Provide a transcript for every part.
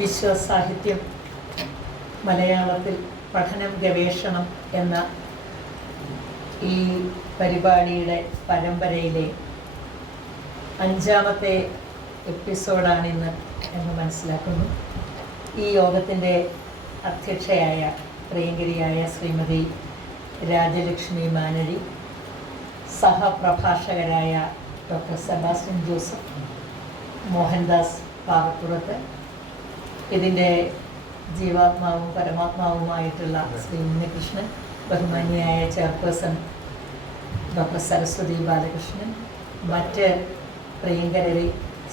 വിശ്വസാഹിത്യം മലയാളത്തിൽ പഠനം ഗവേഷണം എന്ന ഈ പരിപാടിയുടെ പരമ്പരയിലെ 5ാമത്തെ എപ്പിസോഡാണിന്ന് എന്ന് മനസ്സിലാക്കുന്നു. ഈ യോഗത്തിൻ്റെ അധ്യക്ഷയായ പ്രിയങ്കരിയായ ശ്രീമതി രാജലക്ഷ്മി മാനഴി, സഹപ്രഭാഷകരായ ഡോക്ടർ സെബാസ്റ്റ്യൻ ജോസഫ്, മോഹൻദാസ് പാറപ്പുറത്ത്, ഇതിൻ്റെ ജീവാത്മാവും പരമാത്മാവുമായിട്ടുള്ള ശ്രീ ഉണ്ണികൃഷ്ണൻ, ബഹുമാന്യയായ ചെയർപേഴ്സൺ ഡോക്ടർ സരസ്വതി ബാലകൃഷ്ണൻ, മറ്റ് പ്രിയങ്കരരെ,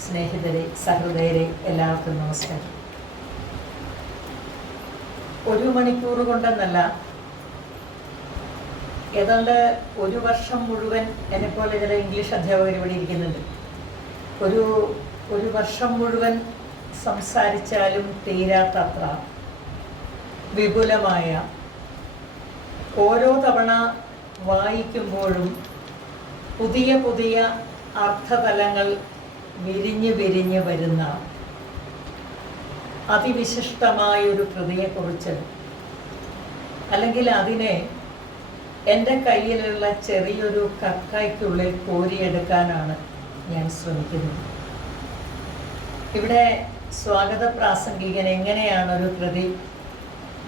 സ്നേഹിതരെ, സഹൃദയരെ എല്ലാവർക്കും നമസ്കാരം. 1 മണിക്കൂർ കൊണ്ടെന്നല്ല, ഏതാണ്ട് 1 വർഷം മുഴുവൻ, എന്നെപ്പോലെ ചില ഇംഗ്ലീഷ് അധ്യാപകർ ഇവിടെ ഇരിക്കുന്നുണ്ട്, ഒരു വർഷം മുഴുവൻ സംസാരിച്ചാലും തീരാത്തത്ര വിപുലമായ, ഓരോ തവണ വായിക്കുമ്പോഴും പുതിയ പുതിയ അർത്ഥതലങ്ങൾ വിരിഞ്ഞ് വരുന്ന അതിവിശിഷ്ടമായൊരു കൃതിയെക്കുറിച്ച്, അല്ലെങ്കിൽ അതിനെ എൻ്റെ കയ്യിലുള്ള ചെറിയൊരു കക്കായ്ക്കുള്ളിൽ കോരിയെടുക്കാനാണ് ഞാൻ ശ്രമിക്കുന്നത്. ഇവിടെ സ്വാഗത പ്രാസംഗികൻ എങ്ങനെയാണ് ഒരു കൃതി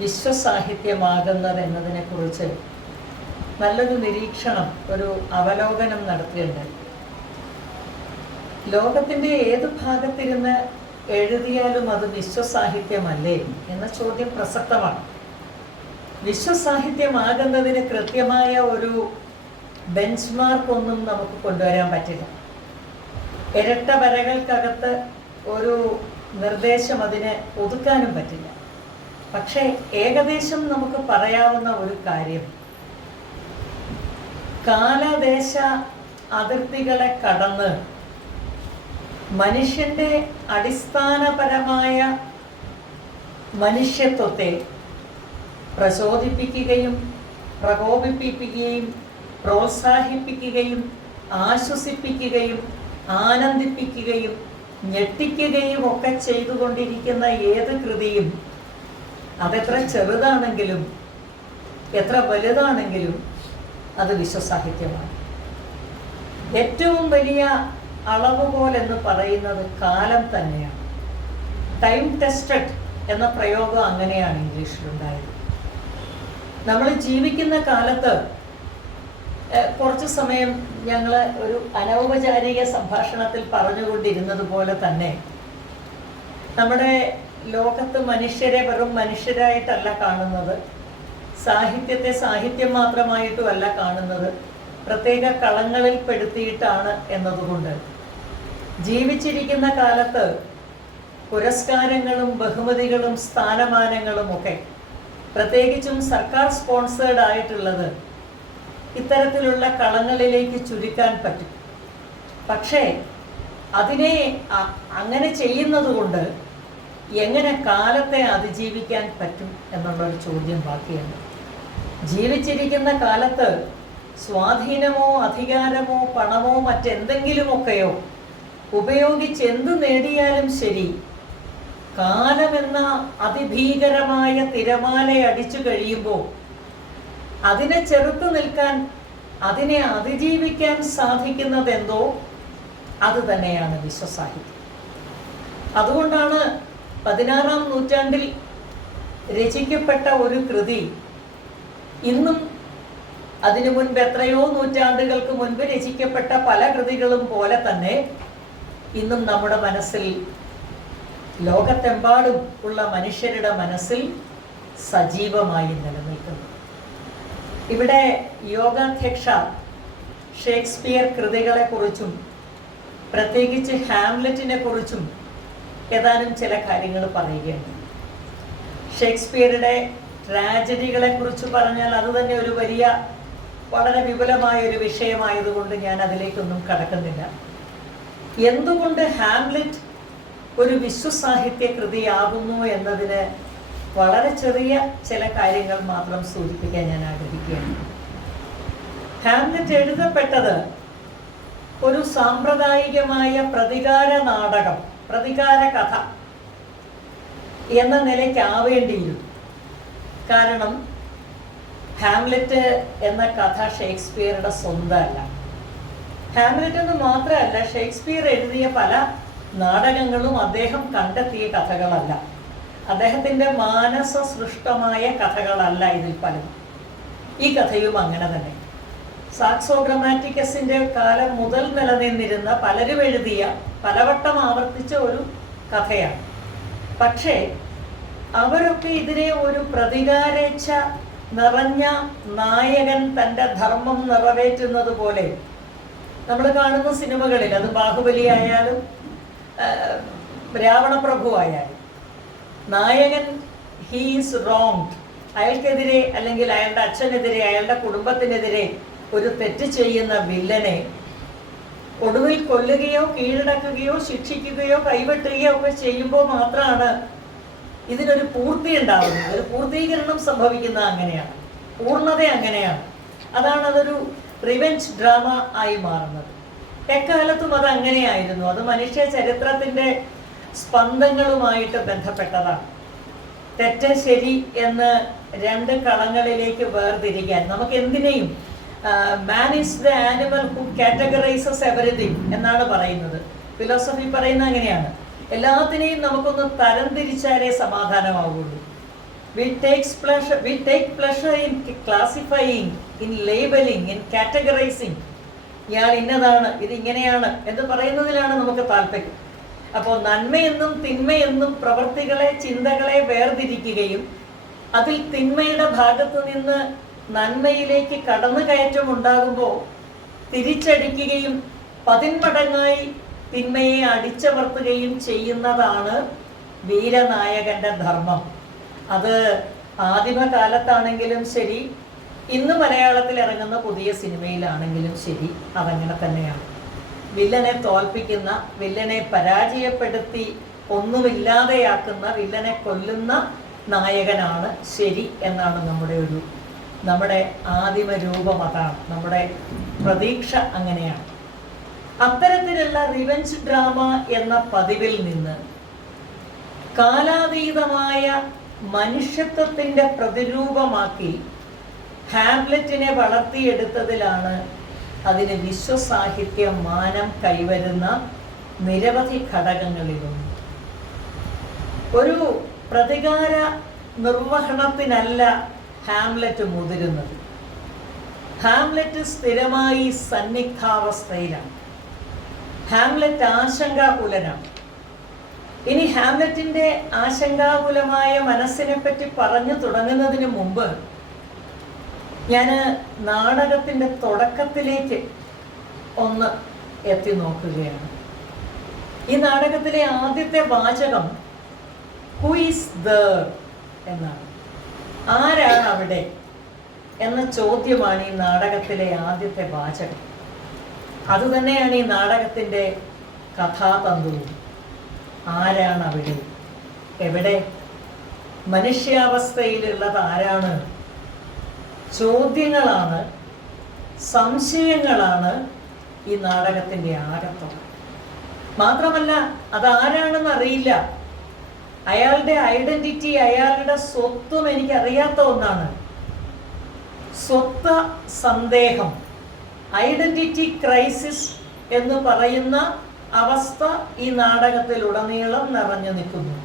വിശ്വസാഹിത്യമാകുന്നത് എന്നതിനെക്കുറിച്ച് നല്ലൊരു നിരീക്ഷണം, ഒരു അവലോകനം നടത്തിയിട്ടുണ്ട്. ലോകത്തിൻ്റെ ഏത് ഭാഗത്തിരുന്ന് എഴുതിയാലും അത് വിശ്വസാഹിത്യമല്ലേ എന്ന ചോദ്യം പ്രസക്തമാണ്. വിശ്വസാഹിത്യമാകുന്നതിന് കൃത്യമായ ഒരു ബെഞ്ച് മാർക്കൊന്നും നമുക്ക് കൊണ്ടുവരാൻ പറ്റില്ല. ഇരട്ട വരകൾക്കകത്ത് ഒരു നിർദ്ദേശം അതിനെ ഒതുക്കാനും പറ്റില്ല. പക്ഷേ ഏകദേശം നമുക്ക് പറയാവുന്ന ഒരു കാര്യം, കാലദേശ അതിർത്തികളെ കടന്ന് മനുഷ്യൻ്റെ അടിസ്ഥാനപരമായ മനുഷ്യത്വത്തെ പ്രചോദിപ്പിക്കുകയും പ്രകോപിപ്പിക്കുകയും പ്രോത്സാഹിപ്പിക്കുകയും ആശ്വസിപ്പിക്കുകയും ആനന്ദിപ്പിക്കുകയും ഞെട്ടിക്കുകയും ഒക്കെ ചെയ്തുകൊണ്ടിരിക്കുന്ന ഏത് കൃതിയും, അതെത്ര ചെറുതാണെങ്കിലും എത്ര വലുതാണെങ്കിലും അത് വിശ്വസാഹിത്യമാണ്. ഏറ്റവും വലിയ അളവുകോൽ എന്ന് പറയുന്നത് കാലം തന്നെയാണ്. ടൈം ടെസ്റ്റഡ് എന്ന പ്രയോഗം അങ്ങനെയാണ് ഇംഗ്ലീഷിലുണ്ടായത്. നമ്മൾ ജീവിക്കുന്ന കാലത്ത്, കുറച്ച് സമയം ഞങ്ങൾ ഒരു അനൗപചാരിക സംഭാഷണത്തിൽ പറഞ്ഞുകൊണ്ടിരുന്നത് പോലെ തന്നെ, നമ്മുടെ ലോകത്ത് മനുഷ്യരെ വെറും മനുഷ്യരായിട്ടല്ല കാണുന്നത്, സാഹിത്യത്തെ സാഹിത്യം മാത്രമായിട്ടുമല്ല കാണുന്നത്, പ്രത്യേക കളങ്ങളിൽ പെടുത്തിയിട്ടാണ് എന്നതുകൊണ്ട് ജീവിച്ചിരിക്കുന്ന കാലത്ത് പുരസ്കാരങ്ങളും ബഹുമതികളും സ്ഥാനമാനങ്ങളും ഒക്കെ, പ്രത്യേകിച്ചും സർക്കാർ സ്പോൺസേർഡ് ആയിട്ടുള്ളത്, ഇത്തരത്തിലുള്ള കളങ്ങളിലേക്ക് ചുരുക്കാൻ പറ്റും. പക്ഷേ അതിനെ അങ്ങനെ ചെയ്യുന്നത് കൊണ്ട് എങ്ങനെ കാലത്തെ അതിജീവിക്കാൻ പറ്റും എന്നുള്ളൊരു ചോദ്യം ബാക്കിയാണ്. ജീവിച്ചിരിക്കുന്ന കാലത്ത് സ്വാധീനമോ അധികാരമോ പണമോ മറ്റെന്തെങ്കിലുമൊക്കെയോ ഉപയോഗിച്ച് എന്തു നേടിയാലും ശരി, കാലമെന്ന അതിഭീകരമായ തിരമാല അടിച്ചു കഴിയുമ്പോൾ അതിനെ ചെറുത്തു നിൽക്കാൻ, അതിനെ അതിജീവിക്കാൻ സാധിക്കുന്നതെന്തോ അത് തന്നെയാണ് വിശ്വസാഹിത്യം. അതുകൊണ്ടാണ് 16ാം നൂറ്റാണ്ടിൽ രചിക്കപ്പെട്ട ഒരു കൃതി ഇന്നും, അതിനു മുൻപ് എത്രയോ നൂറ്റാണ്ടുകൾക്ക് മുൻപ് രചിക്കപ്പെട്ട പല കൃതികളും പോലെ തന്നെ ഇന്നും നമ്മുടെ മനസ്സിൽ, ലോകത്തെമ്പാടും ഉള്ള മനുഷ്യരുടെ മനസ്സിൽ സജീവമായി നിലനിൽക്കുന്നു. ഇവിടെ യോഗാധ്യക്ഷ ഷേക്സ്പിയർ കൃതികളെക്കുറിച്ചും പ്രത്യേകിച്ച് ഹാംലെറ്റിനെ കുറിച്ചും ഏതാനും ചില കാര്യങ്ങൾ പറയുകയാണ്. ഷേക്സ്പിയറുടെ ട്രാജഡികളെ കുറിച്ച് പറഞ്ഞാൽ അത് തന്നെ ഒരു വലിയ, വളരെ വിപുലമായ ഒരു വിഷയമായതുകൊണ്ട് ഞാൻ അതിലേക്കൊന്നും കടക്കുന്നില്ല. എന്തുകൊണ്ട് ഹാംലെറ്റ് ഒരു വിശ്വസാഹിത്യ കൃതിയാകുന്നു എന്നതിന് വളരെ ചെറിയ ചില കാര്യങ്ങൾ മാത്രം സൂചിപ്പിക്കാൻ ഞാൻ ആഗ്രഹിക്കുകയാണ്. ഹാംലെറ്റ് എഴുതപ്പെട്ടത് ഒരു സാമ്പ്രദായികമായ പ്രതികാര നാടകം, പ്രതികാര കഥ എന്ന നിലയ്ക്കാവേണ്ടിയിരുന്നു. കാരണം ഹാംലെറ്റ് എന്ന കഥ ഷേക്സ്പിയറുടെ സ്വന്തമല്ല. ഹാംലെറ്റ് എന്ന് മാത്രമല്ല, ഷേക്സ്പിയർ എഴുതിയ പല നാടകങ്ങളും അദ്ദേഹം കണ്ടെത്തിയ കഥകളല്ല, അദ്ദേഹത്തിൻ്റെ മാനസ സൃഷ്ടമായ കഥകളല്ല ഇതിൽ പലതും. ഈ കഥയും അങ്ങനെ തന്നെ സാക്സോ ഗ്രമാറ്റിക്കസിൻ്റെ കാലം മുതൽ നിലനിന്നിരുന്ന പലരും എഴുതിയ, പലവട്ടം ആവർത്തിച്ച ഒരു കഥയാണ്. പക്ഷേ അവരൊക്കെ ഇതിനെ ഒരു പ്രതികാരേച്ഛ നിറഞ്ഞ നായകൻ തൻ്റെ ധർമ്മം നിറവേറ്റുന്നത് പോലെ നമ്മൾ കാണുന്ന സിനിമകളിൽ, അത് ബാഹുബലി ആയാലും രാവണപ്രഭു ആയാലും, നായകൻ ഹീസ് റോങ്ഡ്, അയാൾക്കെതിരെ അല്ലെങ്കിൽ അയാളുടെ അച്ഛനെതിരെ, അയാളുടെ കുടുംബത്തിനെതിരെ ഒരു തെറ്റ് ചെയ്യുന്ന വില്ലനെ ഒടുവിൽ കൊല്ലുകയോ കീഴടക്കുകയോ ശിക്ഷിക്കുകയോ കൈവെട്ടുകയോ ഒക്കെ ചെയ്യുമ്പോൾ മാത്രമാണ് ഇതിനൊരു പൂർത്തി ഉണ്ടാവുന്നത്. ഒരു പൂർത്തീകരണം സംഭവിക്കുന്നത് അങ്ങനെയാണ്, പൂർണ്ണത അങ്ങനെയാണ്. അതാണ് അതൊരു റിവെഞ്ച് ഡ്രാമ ആയി മാറുന്നത്. എക്കാലത്തും അത് അങ്ങനെയായിരുന്നു. അത് മനുഷ്യ ചരിത്രത്തിൻ്റെ സ്പന്ദങ്ങളുമായിട്ട് ബന്ധപ്പെട്ടതാണ്. തെറ്റ് ശരി എന്ന് രണ്ട് കളങ്ങളിലേക്ക് വേർതിരിക്കാൻ നമുക്ക് എന്തിനേയും, man is the animal who categorises everything എന്നാണ് പറയുന്നത്. ഫിലോസഫി പറയുന്ന അങ്ങനെയാണ്. എല്ലാത്തിനെയും നമുക്കൊന്ന് തരംതിരിച്ചാലേ സമാധാനമാവുള്ളൂ. We take pleasure in classifying, in labeling, in categorizing. ഇയാൾ ഇന്നതാണ്, ഇത് ഇങ്ങനെയാണ് എന്ന് പറയുന്നതിലാണ് നമുക്ക് താല്പര്യം. അപ്പോൾ നന്മയെന്നും തിന്മയെന്നും പ്രവൃത്തികളെ, ചിന്തകളെ വേർതിരിക്കുകയും അതിൽ തിന്മയുടെ ഭാഗത്ത് നിന്ന് നന്മയിലേക്ക് കടന്നു കയറ്റം ഉണ്ടാകുമ്പോൾ തിരിച്ചടിക്കുകയും പതിന്മടങ്ങായി തിന്മയെ അടിച്ചമർത്തുകയും ചെയ്യുന്നതാണ് വീരനായകന്റെ ധർമ്മം. അത് ആദിമകാലത്താണെങ്കിലും ശരി, ഇന്ന് മലയാളത്തിൽ ഇറങ്ങുന്ന പുതിയ സിനിമയിലാണെങ്കിലും ശരി, അതങ്ങനെ തന്നെയാണ്. വില്ലനെ തോൽപ്പിക്കുന്ന, വില്ലനെ പരാജയപ്പെടുത്തി ഒന്നുമില്ലാതെയാക്കുന്ന, വില്ലനെ കൊല്ലുന്ന നായകനാണ് ശരി എന്നാണ് നമ്മുടെ ആദിമ രൂപം. അതാണ് നമ്മുടെ പ്രതീക്ഷ, അങ്ങനെയാണ്. അത്തരത്തിലുള്ള റിവെഞ്ച് ഡ്രാമ എന്ന പതിവിൽ നിന്ന് കാലാതീതമായ മനുഷ്യത്വത്തിൻ്റെ പ്രതിരൂപമാക്കി ഹാംലെറ്റിനെ വളർത്തിയെടുത്തതിലാണ് അതിന് വിശ്വസാഹിത്യ മാനം കൈവരുന്ന നിരവധി ഘടകങ്ങളിലൊന്നും. ഒരു പ്രതികാര നിർവഹണത്തിനല്ല ഹാംലെറ്റ് മുതിരുന്നത്. ഹാംലെറ്റ് സ്ഥിരമായി സന്നിഗ്ധാവസ്ഥയിലാണ്. ഹാംലെറ്റ് ആശങ്കാകുലനാണ്. ഇനി ഹാംലെറ്റിൻ്റെ ആശങ്കാകുലമായ മനസ്സിനെ പറ്റി പറഞ്ഞു തുടങ്ങുന്നതിന് മുമ്പ് ഞാൻ നാടകത്തിൻ്റെ തുടക്കത്തിലേക്ക് ഒന്ന് എത്തി നോക്കുകയാണ്. ഈ നാടകത്തിലെ ആദ്യത്തെ വാചകം ഹു ഈസ് ദർ എന്നാണ്. ആരാണ് അവിടെ എന്ന ചോദ്യമാണ് ഈ നാടകത്തിലെ ആദ്യത്തെ വാചകം. അതുതന്നെയാണ് ഈ നാടകത്തിൻ്റെ കഥാതന്തുവും. ആരാണ് അവിടെ, എവിടെ, മനുഷ്യാവസ്ഥയിലുള്ളത് ആരാണ്? ചോദ്യങ്ങളാണ്, സംശയങ്ങളാണ് ഈ നാടകത്തിൻ്റെ ആകത്തുക. മാത്രമല്ല, അതാരാണെന്ന് അറിയില്ല. അയാളുടെ ഐഡന്റിറ്റി, അയാളുടെ സ്വത്വം എനിക്കറിയാത്ത ഒന്നാണ്. സ്വത്വ സന്ദേഹം, ഐഡന്റിറ്റി ക്രൈസിസ് എന്ന് പറയുന്ന അവസ്ഥ ഈ നാടകത്തിലുടനീളം നിറഞ്ഞു നിൽക്കുന്നു.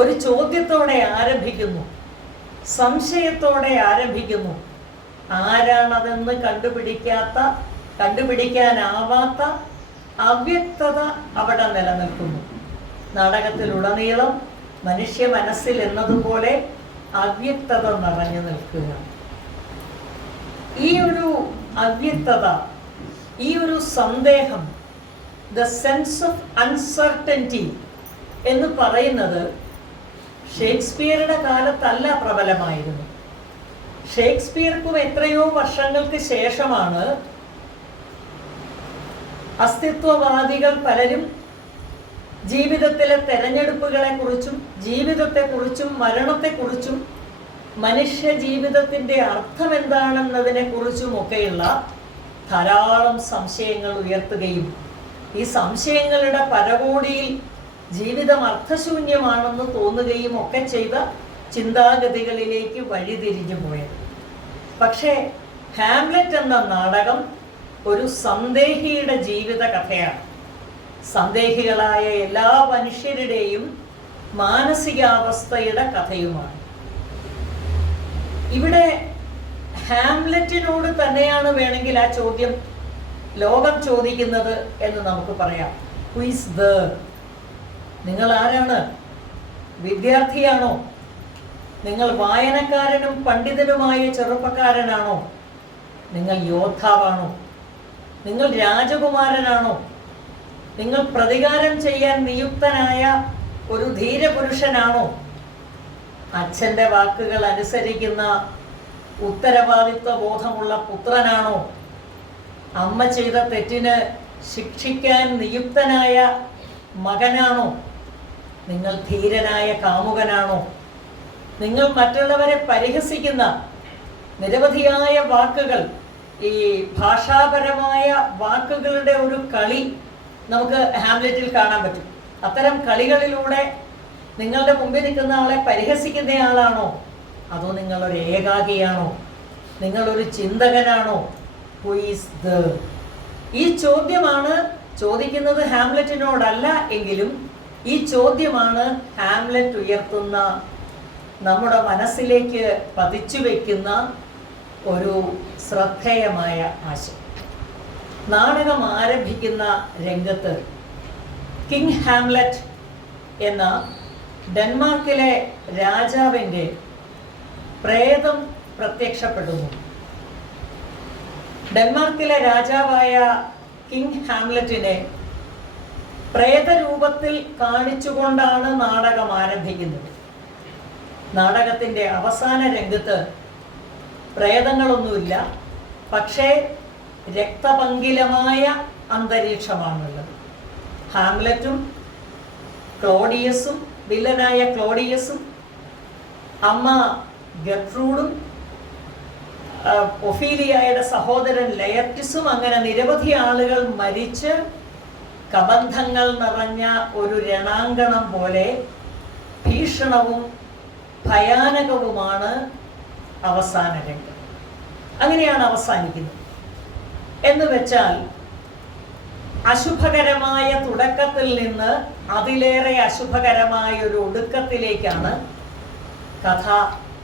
ഒരു ചോദ്യത്തോടെ ആരംഭിക്കുന്നു, സംശയത്തോടെ ആരംഭിക്കുന്നു. ആരാണതെന്ന് കണ്ടുപിടിക്കാനാവാത്ത അവ്യക്തത അവിടെ നിലനിൽക്കുന്നു. നാടകത്തിലുടനീളം മനുഷ്യ മനസ്സിൽ എന്നതുപോലെ അവ്യക്തത നിറഞ്ഞു നിൽക്കുക. ഈ ഒരു അവ്യക്തത, ഈ ഒരു സന്ദേഹം, ദ സെൻസ് ഓഫ് അൺസർട്ടനിറ്റി എന്ന് പറയുന്നത് ഷേക്സ്പിയറുടെ കാലത്തല്ല പ്രബലമായിരുന്നു. ഷേക്സ്പിയർക്കും എത്രയോ വർഷങ്ങൾക്ക് ശേഷമാണ് അസ്തിത്വവാദികൾ പലരും ജീവിതത്തിലെ തെരഞ്ഞെടുപ്പുകളെക്കുറിച്ചും ജീവിതത്തെക്കുറിച്ചും മരണത്തെക്കുറിച്ചും മനുഷ്യ ജീവിതത്തിൻ്റെ അർത്ഥം എന്താണെന്നതിനെ കുറിച്ചുമൊക്കെയുള്ള ധാരാളം സംശയങ്ങൾ ഉയർത്തുകയും ഈ സംശയങ്ങളുടെ പരകോടിയിൽ ജീവിതം അർത്ഥശൂന്യമാണെന്ന് തോന്നുകയും ഒക്കെ ചെയ്ത ചിന്താഗതികളിലേക്ക് വഴിതിരിഞ്ഞു പോയത്. പക്ഷേ ഹാംലെറ്റ് എന്ന നാടകം ഒരു സന്ദേഹിയുടെ ജീവിത കഥയാണ്. സന്ദേഹികളായ എല്ലാ മനുഷ്യരുടെയും മാനസികാവസ്ഥയുടെ കഥയുമാണ്. ഇവിടെ ഹാംലെറ്റിനോട് തന്നെയാണ് വേണമെങ്കിൽ ആ ചോദ്യം ലോകം ചോദിക്കുന്നത് എന്ന് നമുക്ക് പറയാം. Who is there? നിങ്ങൾ ആരാണ്? വിദ്യാർത്ഥിയാണോ? നിങ്ങൾ വായനക്കാരനും പണ്ഡിതനുമായ ചെറുപ്പക്കാരനാണോ? നിങ്ങൾ യോദ്ധാവാണോ? നിങ്ങൾ രാജകുമാരനാണോ? നിങ്ങൾ പ്രതികാരം ചെയ്യാൻ നിയുക്തനായ ഒരു ധീരപുരുഷനാണോ? അച്ഛൻ്റെ വാക്കുകൾ അനുസരിക്കുന്ന ഉത്തരവാദിത്വ ബോധമുള്ള പുത്രനാണോ? അമ്മ ചെയ്ത തെറ്റിന് ശിക്ഷിക്കാൻ നിയുക്തനായ മകനാണോ? നിങ്ങൾ ധീരനായ കാമുകനാണോ? നിങ്ങൾ മറ്റുള്ളവരെ പരിഹസിക്കുന്ന നിരവധിയായ വാക്കുകൾ, ഈ ഭാഷാപരമായ വാക്കുകളുടെ ഒരു കളി നമുക്ക് ഹാംലെറ്റിൽ കാണാൻ പറ്റും. അത്തരം കളികളിലൂടെ നിങ്ങളുടെ മുമ്പിൽ നിൽക്കുന്ന ആളെ പരിഹസിക്കുന്നയാളാണോ? അതോ നിങ്ങളൊരു ഏകാകിയാണോ? നിങ്ങളൊരു ചിന്തകനാണോ? Who is there? ഈ ചോദ്യമാണ് ചോദിക്കുന്നത് ഹാംലെറ്റിനോടല്ല എങ്കിലും ഈ ചോദ്യമാണ് ഹാംലെറ്റ് ഉയർത്തുന്ന, നമ്മുടെ മനസ്സിലേക്ക് പതിച്ചു വയ്ക്കുന്ന ഒരു ശ്രദ്ധേയമായ ആശയം. നാടകം ആരംഭിക്കുന്ന രംഗത്ത് കിങ് ഹാംലെറ്റ് എന്ന ഡെൻമാർക്കിലെ രാജാവിൻ്റെ പ്രേതം പ്രത്യക്ഷപ്പെടുന്നു. ഡെൻമാർക്കിലെ രാജാവായ കിങ് ഹാംലെറ്റിനെ പ്രേതരൂപത്തിൽ കാണിച്ചുകൊണ്ടാണ് നാടകം ആരംഭിക്കുന്നത്. നാടകത്തിൻ്റെ അവസാന രംഗത്ത് പ്രേതങ്ങളൊന്നുമില്ല, പക്ഷേ രക്തപങ്കിലമായ അന്തരീക്ഷമാണുള്ളത്. ഹാംലെറ്റും ക്ലോഡിയസും, വില്ലനായ ക്ലോഡിയസും, അമ്മ ഗട്രൂഡും, ഒഫീലിയയുടെ സഹോദരൻ ലയർട്ടിസും, അങ്ങനെ നിരവധി ആളുകൾ മരിച്ച് കബന്ധങ്ങൾ നിറഞ്ഞ ഒരു രണാങ്കണം പോലെ ഭീഷണവും ഭയാനകവുമാണ് അവസാന രംഗം. അങ്ങനെയാണ് അവസാനിക്കുന്നത്. എന്ന് വെച്ചാൽ അശുഭകരമായ തുടക്കത്തിൽ നിന്ന് അതിലേറെ അശുഭകരമായ ഒരു ഒടുക്കത്തിലേക്കാണ് കഥ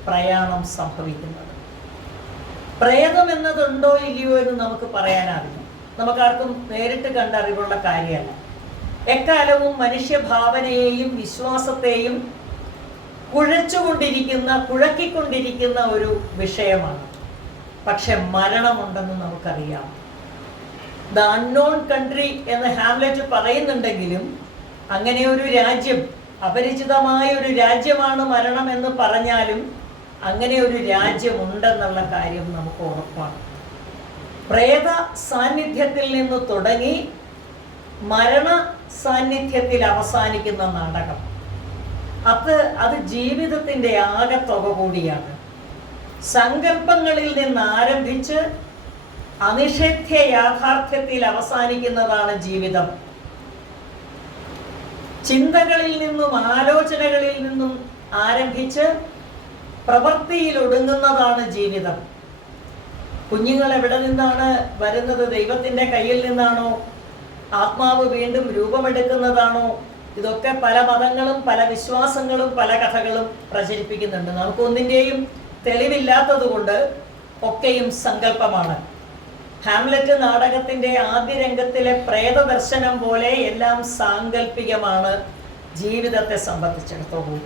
പ്രയാണം സംഭവിക്കുന്നത്. പ്രേതം എന്നതുണ്ടോ ഇല്ലയോ എന്ന് നമുക്ക് പറയാനാവില്ല. നമുക്കാർക്കും നേരിട്ട് കണ്ടറിവുള്ള കാര്യമല്ല. എക്കാലവും മനുഷ്യഭാവനയെയും വിശ്വാസത്തെയും കുഴക്കിക്കൊണ്ടിരിക്കുന്ന ഒരു വിഷയമാണ്. പക്ഷെ മരണമുണ്ടെന്ന് നമുക്കറിയാം. ദ അൺനോൺ കൺട്രി എന്ന് ഹാംലെറ്റ് പറയുന്നുണ്ടെങ്കിലും അങ്ങനെ ഒരു രാജ്യം, അപരിചിതമായ ഒരു രാജ്യമാണ് മരണം എന്ന് പറഞ്ഞാലും അങ്ങനെ ഒരു രാജ്യമുണ്ടെന്നുള്ള കാര്യം നമുക്ക് ഉറപ്പാണ്. പ്രേത സാന്നിധ്യത്തിൽ നിന്ന് തുടങ്ങി മരണ സാന്നിധ്യത്തിൽ അവസാനിക്കുന്ന നാടകം, അത് ജീവിതത്തിൻ്റെ ആകെത്തുക കൂടിയാണ്. സങ്കല്പങ്ങളിൽ നിന്ന് ആരംഭിച്ച് അനിഷേധ്യ യാഥാർത്ഥ്യത്തിൽ അവസാനിക്കുന്നതാണ് ജീവിതം. ചിന്തകളിൽ നിന്നും ആലോചനകളിൽ നിന്നും ആരംഭിച്ച് പ്രവൃത്തിയിൽ ഒടുങ്ങുന്നതാണ് ജീവിതം. കുഞ്ഞുങ്ങൾ എവിടെ നിന്നാണ് വരുന്നത്? ദൈവത്തിൻ്റെ കയ്യിൽ നിന്നാണോ? ആത്മാവ് വീണ്ടും രൂപമെടുക്കുന്നതാണോ? ഇതൊക്കെ പല മതങ്ങളും പല വിശ്വാസങ്ങളും പല കഥകളും പ്രചരിപ്പിക്കുന്നുണ്ട്. നമുക്കൊന്നിൻ്റെയും തെളിവില്ലാത്തത് കൊണ്ട് ഒക്കെയും സങ്കല്പമാണ്. ഹാംലെറ്റ് നാടകത്തിൻ്റെ ആദ്യ രംഗത്തിലെ പ്രേതദർശനം പോലെ എല്ലാം സാങ്കല്പികമാണ് ജീവിതത്തെ സംബന്ധിച്ചിടത്തോളം.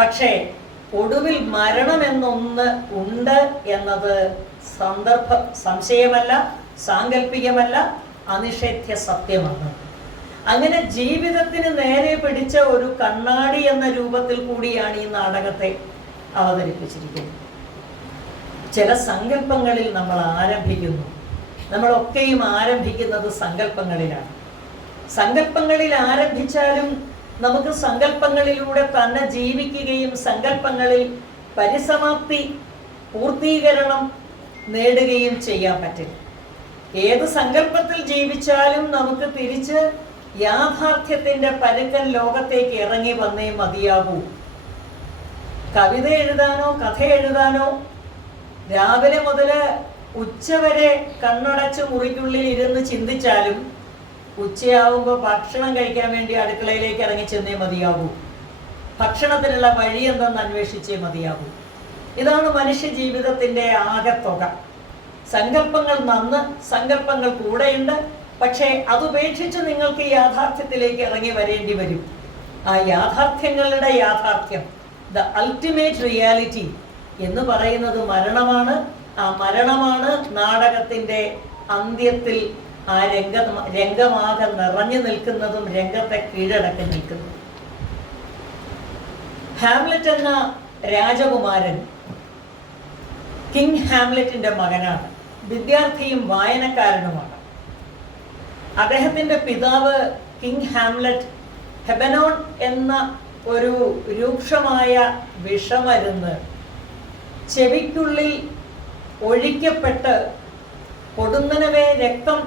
പക്ഷേ ഒടുവിൽ മരണമെന്നൊന്ന് ഉണ്ട് എന്നത് സംശയമല്ല, സാങ്കല്പികമല്ല, അനിഷേധ്യ സത്യമാണ്. അങ്ങനെ ജീവിതത്തിന് നേരെ പിടിച്ച ഒരു കണ്ണാടി എന്ന രൂപത്തിൽ കൂടിയാണ് ഈ നാടകത്തെ അവതരിപ്പിച്ചിരിക്കുന്നത്. ചില സങ്കല്പങ്ങളിൽ നമ്മൾ ആരംഭിക്കുന്നു. നമ്മളൊക്കെയും ആരംഭിക്കുന്നത് സങ്കല്പങ്ങളിലാണ്. സങ്കല്പങ്ങളിൽ ആരംഭിച്ചാലും നമുക്ക് സങ്കല്പങ്ങളിലൂടെ തന്നെ ജീവിക്കുകയും സങ്കല്പങ്ങളിൽ പരിസമാപ്തി, പൂർത്തീകരണം നേടുകയും ചെയ്യാൻ പറ്റില്ല. ഏത് സങ്കല്പത്തിൽ ജീവിച്ചാലും നമുക്ക് തിരിച്ച് യാഥാർത്ഥ്യത്തിന്റെ പരുക്കൻ ലോകത്തേക്ക് ഇറങ്ങി വന്നേ മതിയാകൂ. കവിത എഴുതാനോ കഥ എഴുതാനോ രാവിലെ മുതൽ ഉച്ചവരെ കണ്ണടച്ച് മുറിക്കുള്ളിൽ ഇരുന്ന് ചിന്തിച്ചാലും ഉച്ചയാവുമ്പോൾ ഭക്ഷണം കഴിക്കാൻ വേണ്ടി അടുക്കളയിലേക്ക് ഇറങ്ങി ചെന്നേ മതിയാകൂ. ഭക്ഷണത്തിനുള്ള വഴി എന്തെന്ന് അന്വേഷിച്ചേ മതിയാകൂ. ഇതാണ് മനുഷ്യ ജീവിതത്തിന്റെ ആകെത്തുക. സങ്കല്പങ്ങൾ നന്ന്, സങ്കല്പങ്ങൾ കൂടെയുണ്ട്. പക്ഷേ അതുപേക്ഷിച്ച് നിങ്ങൾക്ക് യാഥാർത്ഥ്യത്തിലേക്ക് ഇറങ്ങി വരേണ്ടി വരും. ആ യാഥാർത്ഥ്യങ്ങളുടെ യാഥാർത്ഥ്യം, ദ അൾട്ടിമേറ്റ് റിയാലിറ്റി എന്ന് പറയുന്നത് മരണമാണ്. ആ മരണമാണ് നാടകത്തിന്റെ അന്ത്യത്തിൽ ആ രംഗമാകെ നിറഞ്ഞു നിൽക്കുന്നതും രംഗത്തെ കീഴടക്കി നിൽക്കുന്നതും. ഹാംലെറ്റ് എന്ന രാജകുമാരൻ കിങ് ഹാംലെറ്റിന്റെ മകനാണ്. വിദ്യാർത്ഥിയും വായനക്കാരനുമാണ്. അദ്ദേഹത്തിന്റെ പിതാവ് കിങ് ഹാംലെറ്റ് ഹെബനോൺ എന്ന ഒരു രൂക്ഷമായ വിഷമരുന്ന് ചെവിക്കുള്ളിൽ ഒഴിക്കപ്പെട്ട് പൊടുന്നനവേ രക്തം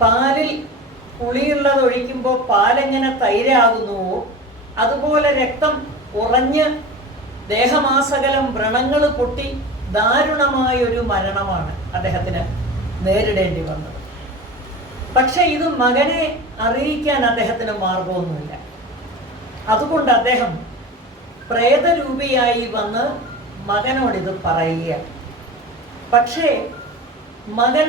പാലിൽ പുളിയുള്ളത് ഒഴിക്കുമ്പോൾ പാലെങ്ങനെ തൈരാകുന്നുവോ അതുപോലെ രക്തം ഉറഞ്ഞ് ദേഹമാസകലം വ്രണങ്ങൾ പൊട്ടി ദാരുണമായൊരു മരണമാണ് അദ്ദേഹത്തിന് നേരിടേണ്ടി വന്നത്. പക്ഷെ ഇത് മകനെ അറിയിക്കാൻ അദ്ദേഹത്തിന് മാർഗമൊന്നുമില്ല. അതുകൊണ്ട് അദ്ദേഹം പ്രേതരൂപിയായി വന്ന് മകനോടിത് പറയുകയാണ്. പക്ഷേ മകൻ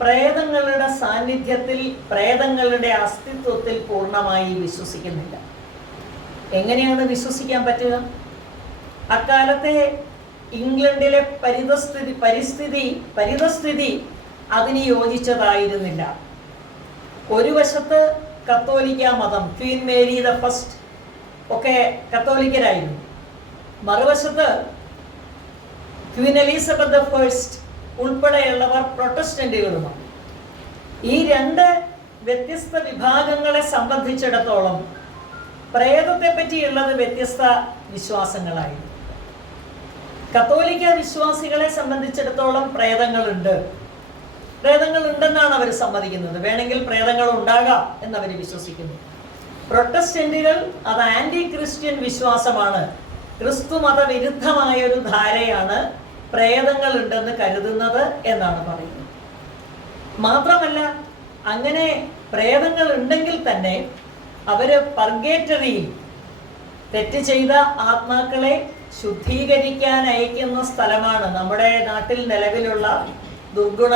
പ്രേതങ്ങളുടെ സാന്നിധ്യത്തിൽ, പ്രേതങ്ങളുടെ അസ്തിത്വത്തിൽ പൂർണ്ണമായി വിശ്വസിക്കുന്നില്ല. എങ്ങനെയാണ് വിശ്വസിക്കാൻ പറ്റുക? അക്കാലത്തെ ഇംഗ്ലണ്ടിലെ പരിതസ്ഥിതി അതിന് യോജിച്ചതായിരുന്നില്ല. ഒരു വശത്ത് കത്തോലിക്ക മതം, ക്വീൻ മേരി ദ ഫസ്റ്റ് ഒക്കെ കത്തോലിക്കരായിരുന്നു. മറുവശത്ത് ക്വീൻ എലിസബത്ത് ദ ഫസ്റ്റ് ഉൾപ്പെടെയുള്ളവർ പ്രൊട്ടസ്റ്റന്റുകളുമാണ്. ഈ രണ്ട് വ്യത്യസ്ത വിഭാഗങ്ങളെ സംബന്ധിച്ചിടത്തോളം പ്രേതത്തെ പറ്റിയുള്ളത് വ്യത്യസ്ത വിശ്വാസങ്ങളായിരുന്നു. കത്തോലിക്ക വിശ്വാസികളെ സംബന്ധിച്ചിടത്തോളം പ്രേതങ്ങളുണ്ടെന്നാണ് അവർ സമ്മതിക്കുന്നത്. വേണമെങ്കിൽ പ്രേതങ്ങൾ ഉണ്ടാകാം എന്നവർ വിശ്വസിക്കുന്നു. പ്രൊട്ടസ്റ്റന്റുകൾ അത് ആന്റി ക്രിസ്ത്യൻ വിശ്വാസമാണ്. ക്രിസ്തു മതവിരുദ്ധമായ ഒരു ധാരയാണ് പ്രേതങ്ങൾ ഉണ്ടെന്ന് കരുതുന്നത് എന്നാണ് പറയുന്നത്. മാത്രമല്ല, അങ്ങനെ പ്രേതങ്ങൾ ഉണ്ടെങ്കിൽ തന്നെ അവര് പർഗേറ്ററിയിൽ തെറ്റ് ചെയ്ത ആത്മാക്കളെ ശുദ്ധീകരിക്കാൻ അയക്കുന്ന സ്ഥലമാണ്. നമ്മുടെ നാട്ടിൽ നിലവിലുള്ള ദുർഗുണ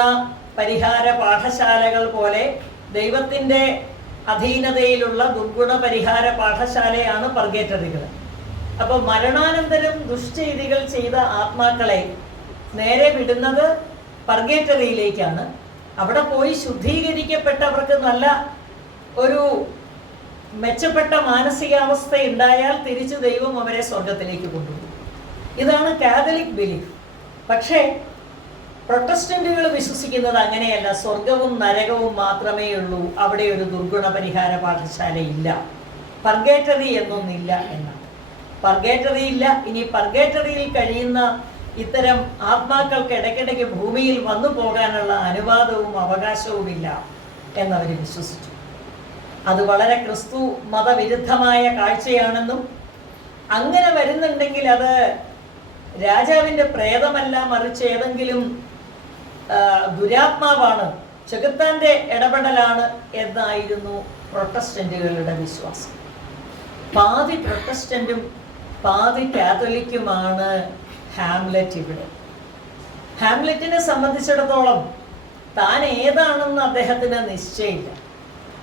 പരിഹാര പാഠശാലകൾ പോലെ ദൈവത്തിൻ്റെ അധീനതയിലുള്ള ദുർഗുണ പരിഹാര പാഠശാലയാണ് പർഗേറ്ററികൾ. അപ്പോൾ മരണാനന്തരം ദുഷ്ചെയ്തികൾ ചെയ്ത ആത്മാക്കളെ നേരെ വിടുന്നത് പർഗേറ്ററിയിലേക്കാണ്. അവിടെ പോയി ശുദ്ധീകരിക്കപ്പെട്ടവർക്ക് നല്ല ഒരു മെച്ചപ്പെട്ട മാനസികാവസ്ഥ ഉണ്ടായാൽ തിരിച്ചു ദൈവം അവരെ സ്വർഗത്തിലേക്ക് കൊണ്ടുപോകും. ഇതാണ് കാത്തലിക് ബിലീഫ്. പക്ഷേ പ്രൊട്ടസ്റ്റന്റുകൾ വിശ്വസിക്കുന്നത് അങ്ങനെയല്ല. സ്വർഗവും നരകവും മാത്രമേ ഉള്ളൂ, അവിടെ ഒരു ദുർഗുണ പരിഹാര പാഠശാല ഇല്ല, പർഗേറ്ററി എന്നൊന്നില്ല എന്നാണ്. പർഗേറ്ററി ഇല്ല. ഇനി പർഗേറ്ററിയിൽ കഴിയുന്ന ഇത്തരം ആത്മാക്കൾക്ക് ഇടയ്ക്കിടയ്ക്ക് ഭൂമിയിൽ വന്നു പോകാനുള്ള അനുവാദവും അവകാശവുമില്ല എന്നവർ വിശ്വസിച്ചു. അത് വളരെ ക്രിസ്തു മതവിരുദ്ധമായ കാഴ്ചയാണെന്നും അങ്ങനെ വരുന്നുണ്ടെങ്കിൽ അത് രാജാവിൻ്റെ പ്രേതമല്ല, മറിച്ച് ഏതെങ്കിലും ദുരാത്മാവാണ്, ചെകുത്താൻ്റെ ഇടപെടലാണ് എന്നായിരുന്നു പ്രൊട്ടസ്റ്റന്റുകളുടെ വിശ്വാസം. പാതി പ്രൊട്ടസ്റ്റന്റും പാതി കാത്തലിക്കുമാണ് ഹാംലെറ്റ്. ഇവിടെ ഹാംലെറ്റിനെ സംബന്ധിച്ചിടത്തോളം താൻ ഏതാണെന്ന് അദ്ദേഹത്തിന് നിശ്ചയമില്ല.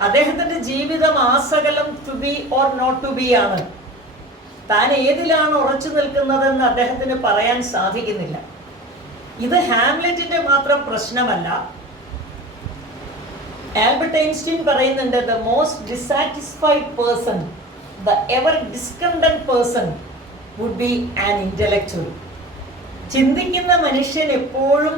അദ്ദേഹത്തിൻ്റെ ജീവിതം ആസകലം to be or not to be ആണ്. താൻ ഏതിലാണ് ഉറച്ചു നിൽക്കുന്നതെന്ന് അദ്ദേഹത്തിന് പറയാൻ സാധിക്കുന്നില്ല. ഇത് ഹാംലെറ്റിന്റെ മാത്രം പ്രശ്നമല്ല. ആൽബർട്ട് ഐൻസ്റ്റീൻ പറയുന്നുണ്ട്, the most dissatisfied person, the ever discontent person would be an intellectual. ചിന്തിക്കുന്ന മനുഷ്യൻ എപ്പോഴും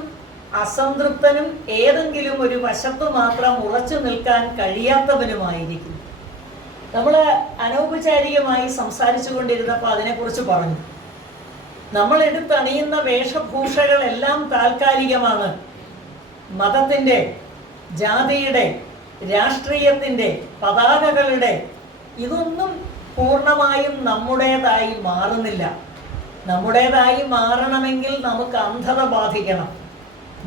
അസംതൃപ്തനും ഏതെങ്കിലും ഒരു വശത്തു മാത്രം ഉറച്ചു നിൽക്കാൻ കഴിയാത്തവനുമായിരിക്കും. നമ്മൾ അനൗപചാരികമായി സംസാരിച്ചു കൊണ്ടിരുന്നപ്പോൾ അതിനെക്കുറിച്ച് പറഞ്ഞു. നമ്മൾ എടുത്തണിയുന്ന വേഷഭൂഷകളെല്ലാം താൽക്കാലികമാണ്. മതത്തിൻ്റെ, ജാതിയുടെ, രാഷ്ട്രീയത്തിൻ്റെ, പതാകകളുടെ ഇതൊന്നും പൂർണ്ണമായും നമ്മുടേതായി മാറുന്നില്ല. നമ്മുടേതായി മാറണമെങ്കിൽ നമുക്ക് അന്ധത ബാധിക്കണം.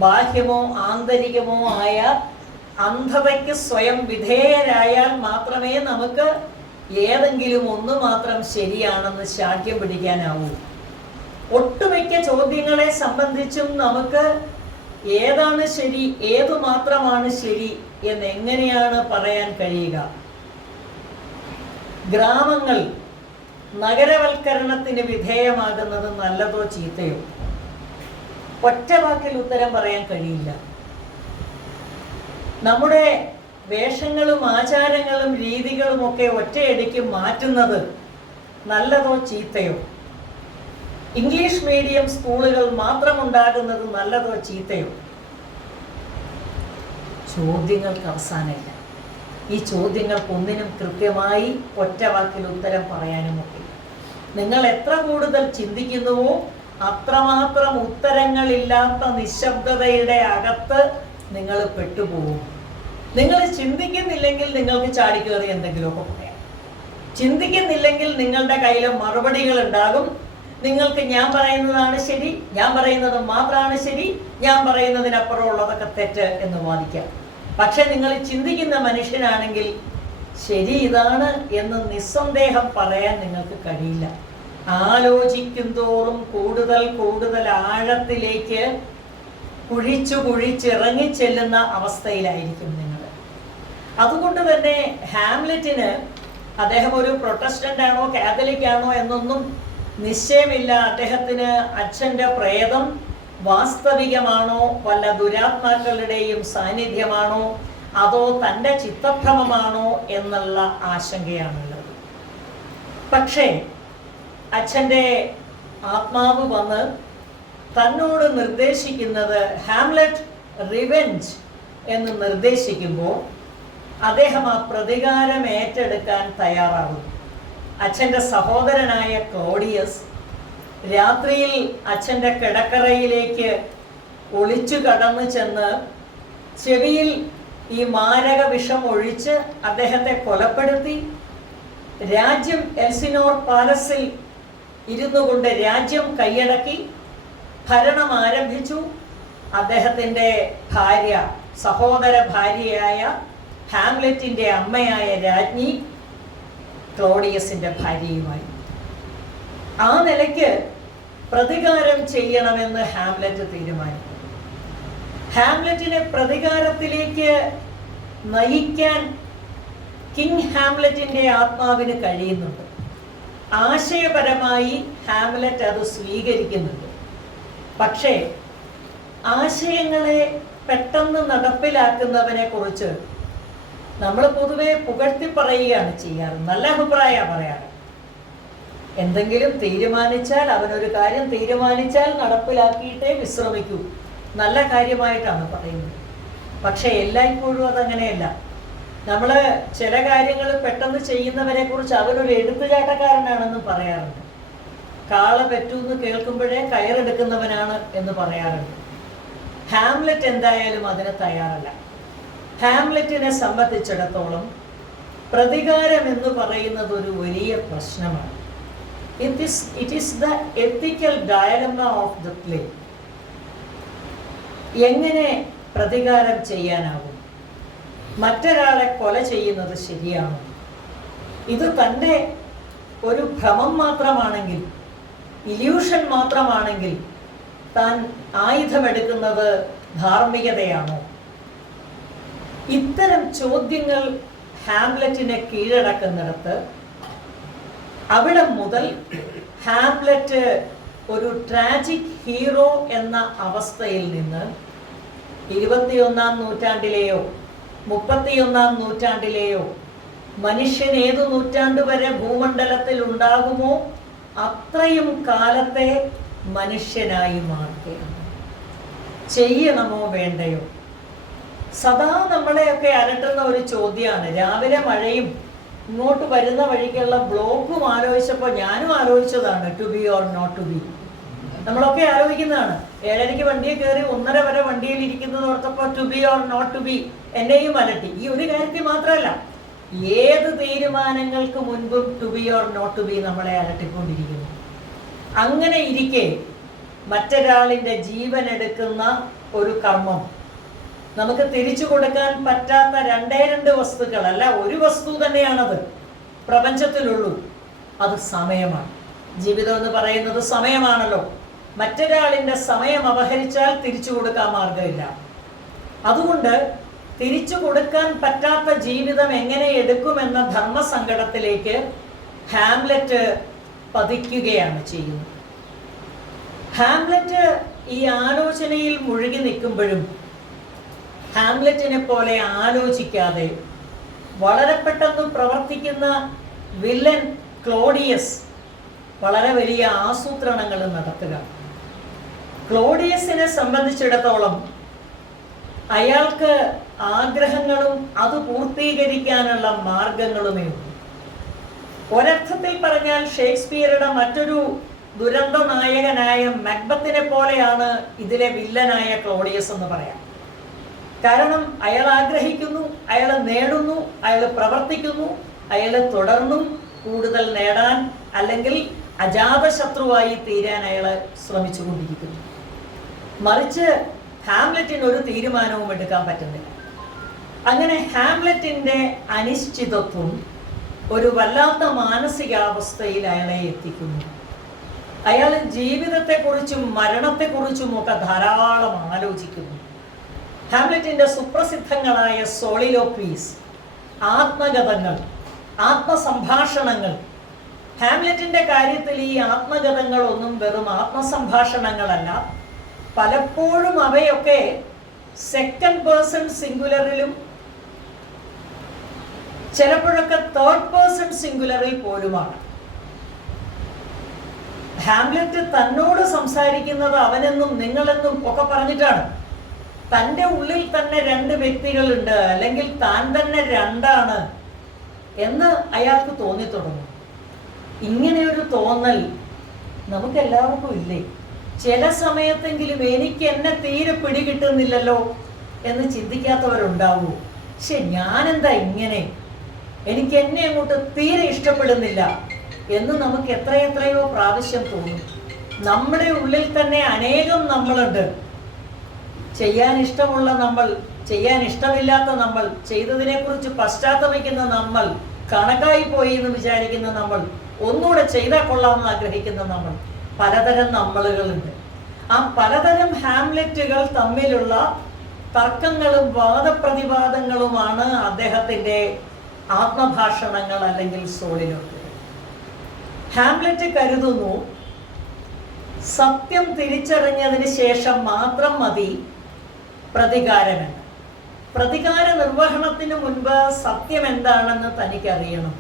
ബാഹ്യമോ ആന്തരികമോ ആയ അന്ധതയ്ക്ക് സ്വയം വിധേയരായാൽ മാത്രമേ നമുക്ക് ഏതെങ്കിലും ഒന്ന് മാത്രം ശരിയാണെന്ന് ശാഠ്യം പിടിക്കാനാവൂ. ഒട്ടുമിക്ക ചോദ്യങ്ങളെ സംബന്ധിച്ചും നമുക്ക് ഏതാണ് ശരി, ഏതു മാത്രമാണ് ശരി എന്നെങ്ങനെയാണ് പറയാൻ കഴിയുക? ഗ്രാമങ്ങൾ നഗരവൽക്കരണത്തിന് വിധേയമാകുന്നത് നല്ലതോ ചീത്തയോ? ഒറ്റ വാക്കിൽ ഉത്തരം പറയാൻ കഴിയില്ല. നമ്മുടെ വേഷങ്ങളും ആചാരങ്ങളും രീതികളും ഒക്കെ ഒറ്റയടിക്ക് മാറ്റുന്നത് നല്ലതോ ചീത്തയോ? ഇംഗ്ലീഷ് മീഡിയം സ്കൂളുകൾ മാത്രമുണ്ടാകുന്നത് നല്ലതോ ചീത്തയോ? ചോദ്യങ്ങൾക്ക് അവസാനമില്ല. ഈ ചോദ്യങ്ങൾക്കൊന്നിനും കൃത്യമായി ഒറ്റ വാക്കിൽ ഉത്തരം പറയാനുമൊക്കെ നിങ്ങൾ എത്ര കൂടുതൽ ചിന്തിക്കുന്നുവോ അത്രമാത്രം ഉത്തരങ്ങളില്ലാത്ത നിശബ്ദതയുടെ അകത്ത് നിങ്ങൾ പെട്ടുപോകും. നിങ്ങൾ ചിന്തിക്കുന്നില്ലെങ്കിൽ നിങ്ങൾക്ക് ചാടിക്കേറി എന്തെങ്കിലുമൊക്കെ പറയാം. ചിന്തിക്കുന്നില്ലെങ്കിൽ നിങ്ങളുടെ കയ്യിൽ മറുപടികൾ ഉണ്ടാകും. നിങ്ങൾക്ക് ഞാൻ പറയുന്നതാണ് ശരി, ഞാൻ പറയുന്നത് മാത്രമാണ് ശരി, ഞാൻ പറയുന്നതിനപ്പുറമുള്ളതൊക്കെ തെറ്റ് എന്ന് വാദിക്കാം. പക്ഷെ നിങ്ങൾ ചിന്തിക്കുന്ന മനുഷ്യനാണെങ്കിൽ ശരി ഇതാണ് എന്ന് നിസ്സന്ദേഹം പറയാൻ നിങ്ങൾക്ക് കഴിയില്ല. ആലോചിക്കും തോറും കൂടുതൽ കൂടുതൽ ആഴത്തിലേക്ക് കുഴിച്ചിറങ്ങിച്ചെല്ലുന്ന അവസ്ഥയിലായിരിക്കും നിങ്ങൾ. അതുകൊണ്ട് തന്നെ ഹാംലെറ്റിന് അദ്ദേഹം ഒരു പ്രൊട്ടസ്റ്റന്റ് ആണോ കാത്തലിക് ആണോ എന്നൊന്നും നിശ്ചയമില്ല. അദ്ദേഹത്തിന് അച്ഛൻ്റെ പ്രേതം വാസ്തവികമാണോ, വല്ല ദുരാത്മാക്കളുടെയും സാന്നിധ്യമാണോ, അതോ തൻ്റെ ചിത്തഭ്രമമാണോ എന്നുള്ള ആശങ്കയാണുള്ളത്. പക്ഷേ അച്ഛൻ്റെ ആത്മാവ് വന്ന് തന്നോട് നിർദ്ദേശിക്കുന്നത് ഹാംലെറ്റ് റിവെഞ്ച് എന്ന് നിർദ്ദേശിക്കുമ്പോൾ അദ്ദേഹം ആ പ്രതികാരം ഏറ്റെടുക്കാൻ തയ്യാറാകും. അച്ഛൻ്റെ സഹോദരനായ ക്ലോഡിയസ് രാത്രിയിൽ അച്ഛൻ്റെ കിടക്കറയിലേക്ക് ഒളിച്ചു കടന്നു ചെന്ന് ചെവിയിൽ ഈ മാരക വിഷം ഒഴിച്ച് അദ്ദേഹത്തെ കൊലപ്പെടുത്തി രാജ്യം എൽസിനോർ പാലസിൽ ഇരുന്നു കൊണ്ട് രാജ്യം കൈയടക്കി ഭരണം ആരംഭിച്ചു. അദ്ദേഹത്തിൻ്റെ ഭാര്യ, സഹോദര ഭാര്യയായ ഹാംലെറ്റിൻ്റെ അമ്മയായ രാജ്ഞി ക്ലോഡിയസിൻ്റെ ഭാര്യയുമായി. ആ നിലയ്ക്ക് പ്രതികാരം ചെയ്യണമെന്ന് ഹാംലെറ്റ് തീരുമാനിച്ചു. ഹാംലെറ്റിനെ പ്രതികാരത്തിലേക്ക് നയിക്കാൻ കിങ് ഹാംലെറ്റിൻ്റെ ആത്മാവിന് കഴിയുന്നുണ്ട്. ആശയപരമായി ഹാംലെറ്റ് അത് സ്വീകരിക്കുന്നുണ്ട്. പക്ഷേ ആശയങ്ങളെ പെട്ടെന്ന് നടപ്പിലാക്കുന്നവനെ കുറിച്ച് നമ്മൾ പൊതുവെ പുകഴ്ത്തി പറയുകയാണ് ചെയ്യാറ്, നല്ല അഭിപ്രായമാണ് പറയാറ്. എന്തെങ്കിലും തീരുമാനിച്ചാൽ, അവനൊരു കാര്യം തീരുമാനിച്ചാൽ നടപ്പിലാക്കിയിട്ടേ വിശ്രമിക്കൂ, നല്ല കാര്യമായിട്ടാണ് പറയുന്നത്. പക്ഷെ എല്ലായ്പ്പോഴും അതങ്ങനെയല്ല. നമ്മൾ ചില കാര്യങ്ങൾ പെട്ടെന്ന് ചെയ്യുന്നവരെ കുറിച്ച് അവനൊരു എടുത്തുചാട്ടക്കാരനാണെന്ന് പറയാറുണ്ട്. കാള പെറ്റൂന്ന് കേൾക്കുമ്പോഴേ കയറെടുക്കുന്നവനാണ് എന്ന് പറയാറുണ്ട്. ഹാംലെറ്റ് എന്തായാലും അതിന് തയ്യാറല്ല. ഹാംലെറ്റിനെ സംബന്ധിച്ചിടത്തോളം പ്രതികാരം എന്ന് പറയുന്നത് ഒരു വലിയ പ്രശ്നമാണ്. It is the ethical dilemma of the play. എങ്ങനെ പ്രതികാരം ചെയ്യാനാവും? മറ്റൊരാളെ കൊല ചെയ്യുന്നത് ശരിയാണോ? ഇത് തൻ്റെ ഒരു ഭ്രമം മാത്രമാണെങ്കിൽ, ഇല്യൂഷൻ മാത്രമാണെങ്കിൽ താൻ ആയുധമെടുക്കുന്നത് ധാർമ്മികതയാണോ? ഇത്തരം ചോദ്യങ്ങൾ ഹാംലെറ്റിനെ കീഴടക്കുന്നിടത്ത് അവിടെ മുതൽ ഹാംലെറ്റ് ഒരു ട്രാജിക് ഹീറോ എന്ന അവസ്ഥയിൽ നിന്ന് 21-ാം നൂറ്റാണ്ടിലെയോ 31-ാം നൂറ്റാണ്ടിലെയോ മനുഷ്യൻ ഏതു നൂറ്റാണ്ട് വരെ ഭൂമണ്ഡലത്തിൽ ഉണ്ടാകുമോ അത്രയും കാലത്തെ മനുഷ്യനായി മാറുകയാണ്. ചെയ്യണമോ വേണ്ടയോ? സദാ നമ്മളെയൊക്കെ അലട്ടുന്ന ഒരു ചോദ്യമാണ്. രാവിലെ മഴയും ഇങ്ങോട്ട് വരുന്ന വഴിക്കുള്ള ബ്ലോക്കും ആലോചിച്ചപ്പോൾ ഞാനും ആലോചിച്ചതാണ്, to be or not to be. നമ്മളൊക്കെ ആലോചിക്കുന്നതാണ്. 7:30 വണ്ടിയിൽ കയറി 1:30 വരെ വണ്ടിയിൽ ഇരിക്കുന്നത് ഓർത്തപ്പോൾ to be or not to be എന്നെയും അലട്ടി. ഈ ഒരു കാര്യത്തിൽ മാത്രമല്ല, ഏത് തീരുമാനങ്ങൾക്ക് മുൻപും to be or not to be നമ്മളെ അലട്ടിക്കൊണ്ടിരിക്കുന്നു. അങ്ങനെ ഇരിക്കെ മറ്റൊരാളിൻ്റെ ജീവൻ എടുക്കുന്ന ഒരു കർമ്മം നമുക്ക് തിരിച്ചു കൊടുക്കാൻ പറ്റാത്ത രണ്ട് വസ്തുക്കളല്ല, ഒരു വസ്തു തന്നെയാണത് പ്രപഞ്ചത്തിലുള്ളൂ. അത് സമയമാണ്. ജീവിതം എന്ന് പറയുന്നത് സമയമാണല്ലോ. മറ്റൊരാളിൻ്റെ സമയം അപഹരിച്ചാൽ തിരിച്ചു കൊടുക്കാൻ മാർഗമില്ല. അതുകൊണ്ട് തിരിച്ചു കൊടുക്കാൻ പറ്റാത്ത ജീവിതം എങ്ങനെ എടുക്കുമെന്ന ധർമ്മസങ്കടത്തിലേക്ക് ഹാംലെറ്റ് പതിക്കുകയാണ് ചെയ്യുന്നത്. ഹാംലെറ്റ് ഈ ആലോചനയിൽ മുഴുകി നിൽക്കുമ്പോഴും ഹാംലെറ്റിനെ പോലെ ആലോചിക്കാതെ വളരെ പെട്ടെന്ന് പ്രവർത്തിക്കുന്ന വില്ലൻ ക്ലോഡിയസ് വളരെ വലിയ ആസൂത്രണങ്ങൾ നടത്തുക. ക്ലോഡിയസിനെ സംബന്ധിച്ചിടത്തോളം അയാൾക്ക് ആഗ്രഹങ്ങളും അത് പൂർത്തീകരിക്കാനുള്ള മാർഗങ്ങളുമേ ഉള്ളൂ. ഒരർത്ഥത്തിൽ പറഞ്ഞാൽ ഷേക്സ്പിയറുടെ മറ്റൊരു ദുരന്ത നായകനായ മക്ബത്തിനെ പോലെയാണ് ഇതിലെ വില്ലനായ ക്ലോഡിയസ് എന്ന് പറയാം. കാരണം അയാൾ ആഗ്രഹിക്കുന്നു, അയാൾ നേടുന്നു, അയാൾ പ്രവർത്തിക്കുന്നു, അയാൾ തുടർന്നും കൂടുതൽ നേടാൻ അല്ലെങ്കിൽ അജാതശത്രുവായി തീരാൻ അയാൾ ശ്രമിച്ചുകൊണ്ടിരിക്കുന്നു. മറിച്ച് ഹാംലെറ്റിന് ഒരു തീരുമാനവും എടുക്കാൻ പറ്റുന്നില്ല. അങ്ങനെ ഹാംലെറ്റിൻ്റെ അനിശ്ചിതത്വം ഒരു വല്ലാത്ത മാനസികാവസ്ഥയിൽ അയാളെ എത്തിക്കുന്നു. അയാൾ ജീവിതത്തെക്കുറിച്ചും മരണത്തെക്കുറിച്ചും ഒക്കെ ധാരാളം ആലോചിക്കുന്നു. ഹാംലെറ്റിൻ്റെ സുപ്രസിദ്ധങ്ങളായ സോളിലോക്വീസ്, ആത്മകഥകൾ, ആത്മസംഭാഷണങ്ങൾ. ഹാംലെറ്റിൻ്റെ കാര്യത്തിൽ ഈ ആത്മകഥകളൊന്നും വെറും ആത്മസംഭാഷണങ്ങളല്ല, പലപ്പോഴും അവയൊക്കെ സെക്കൻഡ് പേഴ്സൺ സിംഗുലറിലും ചിലപ്പോഴൊക്കെ തേർഡ് പേഴ്സൺ സിംഗുലറിൽ പോലുമാണ്. ഹാംലെറ്റ് തന്നോട് സംസാരിക്കുന്നത് അവനെന്നും നിങ്ങളെന്നും ഒക്കെ പറഞ്ഞിട്ടാണ്. തൻ്റെ ഉള്ളിൽ തന്നെ രണ്ട് വ്യക്തികളുണ്ട്, അല്ലെങ്കിൽ താൻ തന്നെ രണ്ടാണ് എന്ന് അയാൾക്ക് തോന്നിത്തുടങ്ങും. ഇങ്ങനെ ഒരു തോന്നൽ നമുക്കെല്ലാവർക്കും ഇല്ലേ? ചില സമയത്തെങ്കിലും എനിക്ക് എന്നെ തീരെ പിടികിട്ടുന്നില്ലല്ലോ എന്ന് ചിന്തിക്കാത്തവരുണ്ടാവൂ. പക്ഷെ ഞാനെന്താ ഇങ്ങനെ, എനിക്ക് എന്നെ അങ്ങോട്ട് തീരെ ഇഷ്ടപ്പെടുന്നില്ല എന്ന് നമുക്ക് എത്രയെത്രയോ പ്രാവശ്യം തോന്നും. നമ്മുടെ ഉള്ളിൽ തന്നെ അനേകം നമ്മളുണ്ട്. ചെയ്യാൻ ഇഷ്ടമുള്ള നമ്മൾ, ചെയ്യാൻ ഇഷ്ടമില്ലാത്ത നമ്മൾ, ചെയ്തതിനെക്കുറിച്ച് പശ്ചാത്തപിക്കുന്ന നമ്മൾ, കണക്കായി പോയി എന്ന് വിചാരിക്കുന്ന നമ്മൾ, ഒന്നുകൂടെ ചെയ്താൽ കൊള്ളാമെന്ന് ആഗ്രഹിക്കുന്ന നമ്മൾ, പലതരം നമ്മളുകളുണ്ട്. ആ പലതരം ഹാംലെറ്റുകൾ തമ്മിലുള്ള തർക്കങ്ങളും വാദപ്രതിവാദങ്ങളുമാണ് അദ്ദേഹത്തിൻ്റെ ആത്മഭാഷണങ്ങൾ അല്ലെങ്കിൽ സോളിലോക്വികൾ. ഹാംലെറ്റ് കരുതുന്നു സത്യം തിരിച്ചറിഞ്ഞതിന് ശേഷം മാത്രം മതി പ്രതികാരമെന്ന്. പ്രതികാര നിർവഹണത്തിന് മുൻപ് സത്യം എന്താണെന്ന് തനിക്കറിയണം.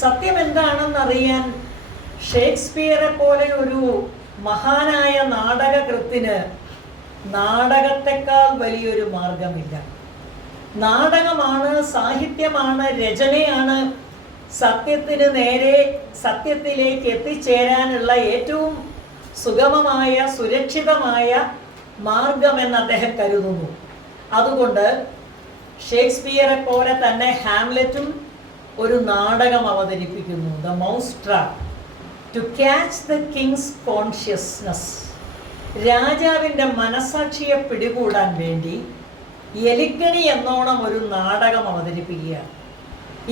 സത്യം എന്താണെന്നറിയാൻ ഷേക്സ്പിയറെ പോലെ ഒരു മഹാനായ നാടകകൃത്തിന് നാടകത്തെക്കാൾ വലിയൊരു മാർഗമില്ല. നാടകമാണ്, സാഹിത്യമാണ്, രചനയാണ് സത്യത്തിന് നേരെ, സത്യത്തിലേക്ക് എത്തിച്ചേരാനുള്ള ഏറ്റവും സുഗമമായ, സുരക്ഷിതമായ മാർഗമെന്ന് അദ്ദേഹം കരുതുന്നു. അതുകൊണ്ട് ഷേക്സ്പിയറെ പോലെ തന്നെ ഹാംലെറ്റും ഒരു നാടകം അവതരിപ്പിക്കുന്നു, the mouse trap, to catch the king's conscience. രാജാവിൻ്റെ മനസാക്ഷിയെ പിടികൂടാൻ വേണ്ടി എലിക്കണി എന്നോണം ഒരു നാടകം അവതരിപ്പിക്കുകയാണ്.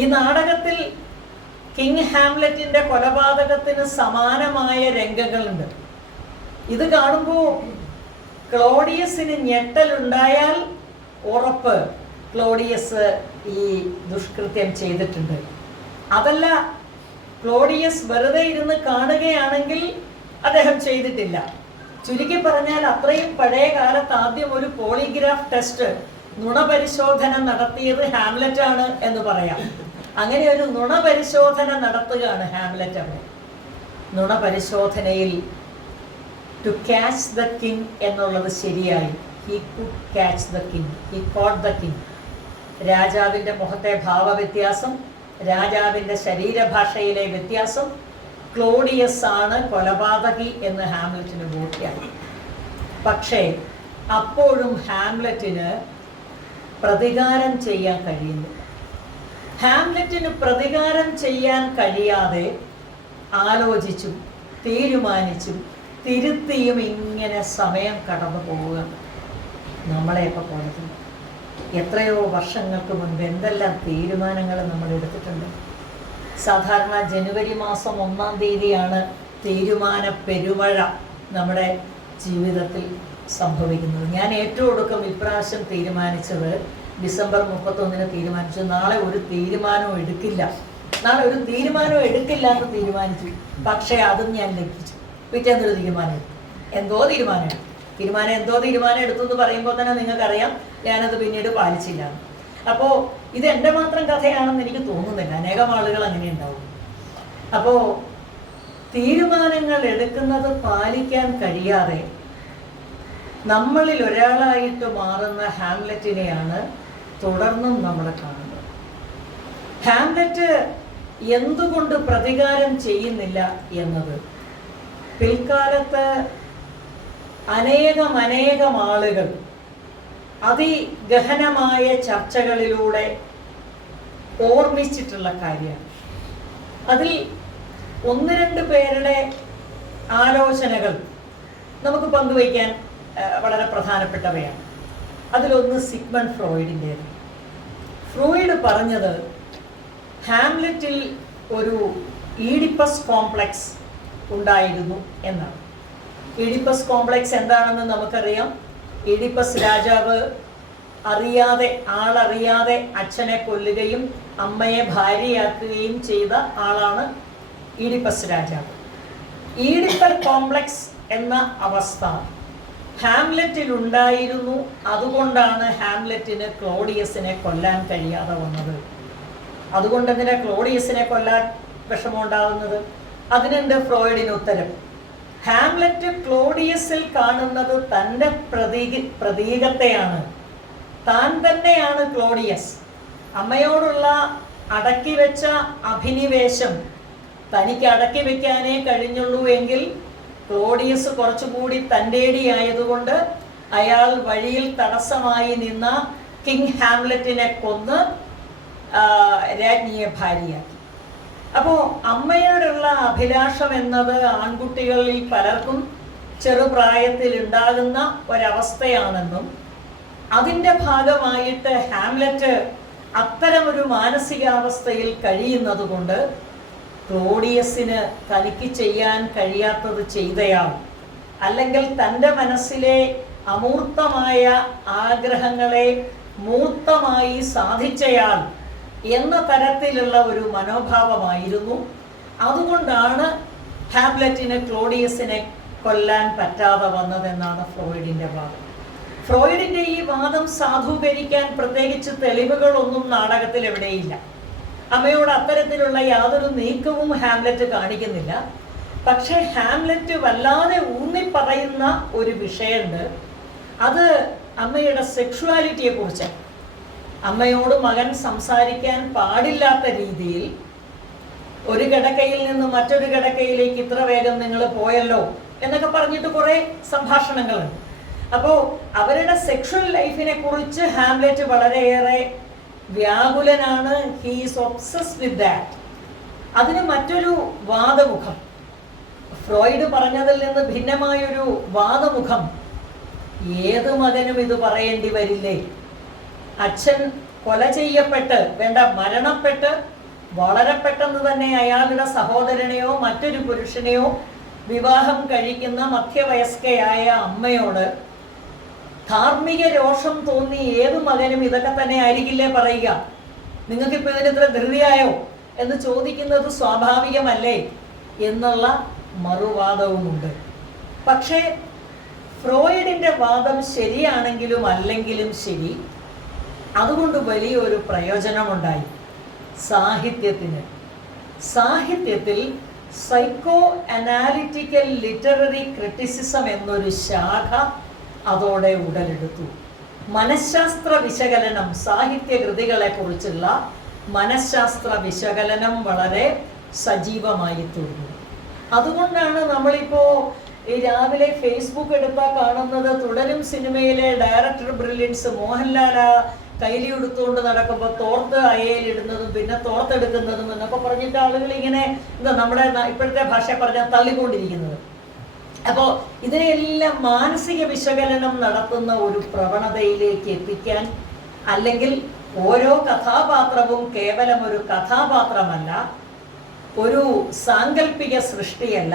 ഈ നാടകത്തിൽ കിങ് ഹാംലെറ്റിൻ്റെ കൊലപാതകത്തിന് സമാനമായ രംഗങ്ങളുണ്ട്. ഇത് കാണുമ്പോൾ ക്ലോഡിയസിന് ഞെട്ടലുണ്ടായാൽ ഉറപ്പ് ക്ലോഡിയസ് ഈ ദുഷ്കൃത്യം ചെയ്തിട്ടുണ്ട്. അതല്ല, ക്ലോഡിയസ് വെറുതെ ഇരുന്ന് കാണുകയാണെങ്കിൽ അദ്ദേഹം ചെയ്തിട്ടില്ല. ചുരുക്കി പറഞ്ഞാൽ അത്രയും പഴയ കാലത്ത് ആദ്യം ഒരു പോളിഗ്രാഫ് ടെസ്റ്റ്, നുണപരിശോധന നടത്തിയത് ഹാംലെറ്റ് ആണ് എന്ന് പറയാം. അങ്ങനെ ഒരു നുണപരിശോധന നടത്തുകയാണ് ഹാംലെറ്റ്. അവിടെ നുണപരിശോധനയിൽ ടു ക്യാച്ച് ദ കിങ് എന്നുള്ളത് ശരിയായി. He could catch the king, he caught the king. രാജാവിൻ്റെ മുഖത്തെ ഭാവവ്യത്യാസം, രാജാവിൻ്റെ ശരീരഭാഷയിലെ വ്യത്യാസം, ക്ലോഡിയസ് ആണ് കൊലപാതകി എന്ന് ഹാംലെറ്റിന് ബോധ്യമായി. പക്ഷേ അപ്പോഴും ഹാംലെറ്റിന് പ്രതികാരം ചെയ്യാൻ കഴിയുന്നില്ല. ഹാംലെറ്റിന് പ്രതികാരം ചെയ്യാൻ കഴിയാതെ ആലോചിച്ചും തീരുമാനിച്ചും തിരുത്തിയും ഇങ്ങനെ സമയം കടന്നു പോവുക. നമ്മളെയൊക്കെ പോലെ തന്നെ എത്രയോ വർഷങ്ങൾക്ക് മുൻപ് എന്തെല്ലാം തീരുമാനങ്ങൾ നമ്മൾ എടുത്തിട്ടുണ്ട്. സാധാരണ ജനുവരി മാസം 1-ാം തീയതിയാണ് തീരുമാന പെരുമഴ നമ്മുടെ ജീവിതത്തിൽ സംഭവിക്കുന്നത്. ഞാൻ ഏറ്റവും ഒടുക്കം ഇപ്രാവശ്യം തീരുമാനിച്ചത് ഡിസംബർ 31-ന് തീരുമാനിച്ചു, നാളെ ഒരു തീരുമാനവും എടുക്കില്ല എന്ന് തീരുമാനിച്ചു. പക്ഷേ അതും ഞാൻ ലംഘിച്ചു. പിറ്റേന്നൊരു തീരുമാനം എടുത്തു. എന്തോ തീരുമാനം എടുത്തു എന്ന് പറയുമ്പോൾ തന്നെ നിങ്ങൾക്കറിയാം ഞാനത് പിന്നീട് പാലിച്ചില്ല. അപ്പോൾ ഇത് എൻ്റെ മാത്രം കഥയാണെന്ന് എനിക്ക് തോന്നുന്നില്ല, അനേകം ആളുകൾ അങ്ങനെ ഉണ്ടാവും. അപ്പോൾ തീരുമാനങ്ങൾ എടുക്കുന്നത് പാലിക്കാൻ കഴിയാതെ നമ്മളിൽ ഒരാളായിട്ട് മാറുന്ന ഹാംലെറ്റിനെയാണ് തുടർന്നും നമ്മൾ കാണുന്നത്. ഹാംലെറ്റ് എന്തുകൊണ്ട് പ്രതികാരം ചെയ്യുന്നില്ല എന്നത് പിൽക്കാലത്ത് അനേകം ആളുകൾ അതിഗഹനമായ ചർച്ചകളിലൂടെ ഓർമ്മിച്ചിട്ടുള്ള കാര്യമാണ്. അതിൽ 1-2 പേരുടെ ആലോചനകൾ നമുക്ക് പങ്കുവയ്ക്കാൻ വളരെ പ്രധാനപ്പെട്ടവയാണ്. അതിലൊന്ന് സിഗ്മണ്ട് ഫ്രോയിഡിൻ്റേത്. ഫ്രോയിഡ് പറഞ്ഞത് ഹാംലെറ്റിൽ ഒരു ഈഡിപ്പസ് കോംപ്ലക്സ് ഉണ്ടായിരുന്നു എന്നാണ്. ഈഡിപ്പസ് കോംപ്ലക്സ് എന്താണെന്ന് നമുക്കറിയാം. ഈഡിപ്പസ് രാജാവ് ആളറിയാതെ അച്ഛനെ കൊല്ലുകയും അമ്മയെ ഭാര്യയാക്കുകയും ചെയ്ത ആളാണ് ഈഡിപ്പസ് രാജാവ്. ഈഡിപ്പൽ കോംപ്ലക്സ് എന്ന അവസ്ഥ ഹാംലെറ്റിൽ ഉണ്ടായിരുന്നു. അതുകൊണ്ടാണ് ഹാംലെറ്റിന് ക്ലോഡിയസിനെ കൊല്ലാൻ കഴിയാതെ വന്നത്. അതുകൊണ്ട് എന്തിനാ ക്ലോഡിയസിനെ കൊല്ലാൻ വിഷമമുണ്ടാകുന്നത്? അതിനുണ്ട് ഫ്രോയിഡിന് ഉത്തരം. ഹാംലെറ്റ് ക്ലോഡിയസിൽ കാണുന്നത് തൻ്റെ പ്രതീകത്തെയാണ്. താൻ തന്നെയാണ് ക്ലോഡിയസ്. അമ്മയോടുള്ള അടക്കി വെച്ച അഭിനിവേശം തനിക്ക് അടക്കി വെക്കാനേ കഴിഞ്ഞുള്ളൂ എങ്കിൽ ക്ലോഡിയസ് കുറച്ചുകൂടി തൻ്റേടിയായതുകൊണ്ട് അയാൾ വഴിയിൽ തടസ്സമായി നിന്ന കിങ് ഹാംലെറ്റിനെ കൊന്ന് രാജ്ഞിയെ ഭാര്യയാക്കി. അപ്പോൾ അമ്മയോടുള്ള അഭിലാഷം എന്നത് ആൺകുട്ടികളിൽ പലർക്കും ചെറുപ്രായത്തിൽ ഉണ്ടാകുന്ന ഒരവസ്ഥയാണെന്നും അതിൻ്റെ ഭാഗമായിട്ട് ഹാംലെറ്റ് അത്തരമൊരു മാനസികാവസ്ഥയിൽ കഴിയുന്നത് കൊണ്ട് ക്ലോഡിയസിന് തനിക്ക് ചെയ്യാൻ കഴിയാത്തത് ചെയ്തയാൾ, അല്ലെങ്കിൽ തൻ്റെ മനസ്സിലെ അമൂർത്തമായ ആഗ്രഹങ്ങളെ മൂർത്തമായി സാധിച്ചയാൾ എന്ന തരത്തിലുള്ള ഒരു മനോഭാവമായിരുന്നു. അതുകൊണ്ടാണ് ഹാംലെറ്റിന് ക്ലോഡിയസിനെ കൊല്ലാൻ പറ്റാതെ വന്നതെന്നാണ് ഫ്രോയിഡിൻ്റെ വാദം. ഫ്രോയിഡിൻ്റെ ഈ വാദം സാധൂകരിക്കാൻ പ്രത്യേകിച്ച് തെളിവുകളൊന്നും നാടകത്തിൽ എവിടെയില്ല. അമ്മയോട് അത്തരത്തിലുള്ള യാതൊരു നീക്കവും ഹാംലെറ്റ് കാണിക്കുന്നില്ല. പക്ഷേ ഹാംലെറ്റ് വല്ലാതെ ഊന്നിപ്പറയുന്ന ഒരു വിഷയമുണ്ട്. അത് അമ്മയുടെ സെക്ഷുവാലിറ്റിയെ കുറിച്ച്. അമ്മയോട് മകൻ സംസാരിക്കാൻ പാടില്ലാത്ത രീതിയിൽ ഒരു കിടക്കയിൽ നിന്ന് മറ്റൊരു കിടക്കയിലേക്ക് ഇത്ര വേഗം നിങ്ങൾ പോയല്ലോ എന്നൊക്കെ പറഞ്ഞിട്ട് കുറേ സംഭാഷണങ്ങളുണ്ട്. അപ്പോൾ അവരുടെ സെക്ഷൽ ലൈഫിനെ കുറിച്ച് ഹാംലെറ്റ് വളരെയേറെ വ്യാകുലനാണ്. He is obsessed with that. അതിന് മറ്റൊരു വാദമുഖം, ഫ്രോയിഡ് പറഞ്ഞതിൽ നിന്ന് ഭിന്നമായൊരു വാദമുഖം, ഏത് മകനും ഇത് പറയേണ്ടി വരില്ലേ? അച്ഛൻ കൊല ചെയ്യപ്പെട്ട് മരണപ്പെട്ട് വളരെ പെട്ടെന്ന് തന്നെ അയാളുടെ സഹോദരനെയോ മറ്റൊരു പുരുഷനെയോ വിവാഹം കഴിക്കുന്ന മധ്യവയസ്കയായ അമ്മയോട് ധാർമ്മിക രോഷം തോന്നി ഏത് മകനും ഇതൊക്കെ തന്നെ ആയിരിക്കില്ലേ പറയുക? നിങ്ങൾക്കിപ്പോൾ ഇതിനിത്ര ധൃതിയായോ എന്ന് ചോദിക്കുന്നത് സ്വാഭാവികമല്ലേ എന്നുള്ള മറുവാദവുമുണ്ട്. പക്ഷേ ഫ്രോയിഡിൻ്റെ വാദം ശരിയാണെങ്കിലും അല്ലെങ്കിലും ശരി, അതുകൊണ്ട് വലിയൊരു പ്രയോജനമുണ്ടായി സാഹിത്യത്തിൽ സൈക്കോ അനാലിറ്റിക്കൽ ലിറ്റററി ക്രിറ്റിസിസം എന്നൊരു ശാഖ അതോടെ ഉടലെടുത്തു. മനഃശാസ്ത്ര വിശകലനം, സാഹിത്യകൃതികളെ കുറിച്ചുള്ള മനഃശാസ്ത്ര വിശകലനം വളരെ സജീവമായി തീർന്നു. അതുകൊണ്ടാണ് നമ്മളിപ്പോൾ രാവിലെ ഫേസ്ബുക്ക് എടുത്താൽ കാണുന്നത് തുടരും സിനിമയിലെ ഡയറക്ടർ ബ്രില്യൻസ് മോഹൻലാൽ കൈലി എടുത്തുകൊണ്ട് നടക്കുമ്പോൾ തോർത്ത് അയയിലിടുന്നതും പിന്നെ തോർത്തെടുക്കുന്നതും എന്നൊക്കെ പറഞ്ഞിട്ട് ആളുകൾ ഇങ്ങനെ എന്താ നമ്മുടെ ഇപ്പോഴത്തെ ഭാഷ പറഞ്ഞാൽ തള്ളിക്കൊണ്ടിരിക്കുന്നത്. അപ്പോൾ ഇതിനെല്ലാം മാനസിക വിശകലനം നടത്തുന്ന ഒരു പ്രവണതയിലേക്ക് എത്തിക്കാൻ, അല്ലെങ്കിൽ ഓരോ കഥാപാത്രവും കേവലം ഒരു കഥാപാത്രമല്ല, ഒരു സാങ്കല്പിക സൃഷ്ടിയല്ല,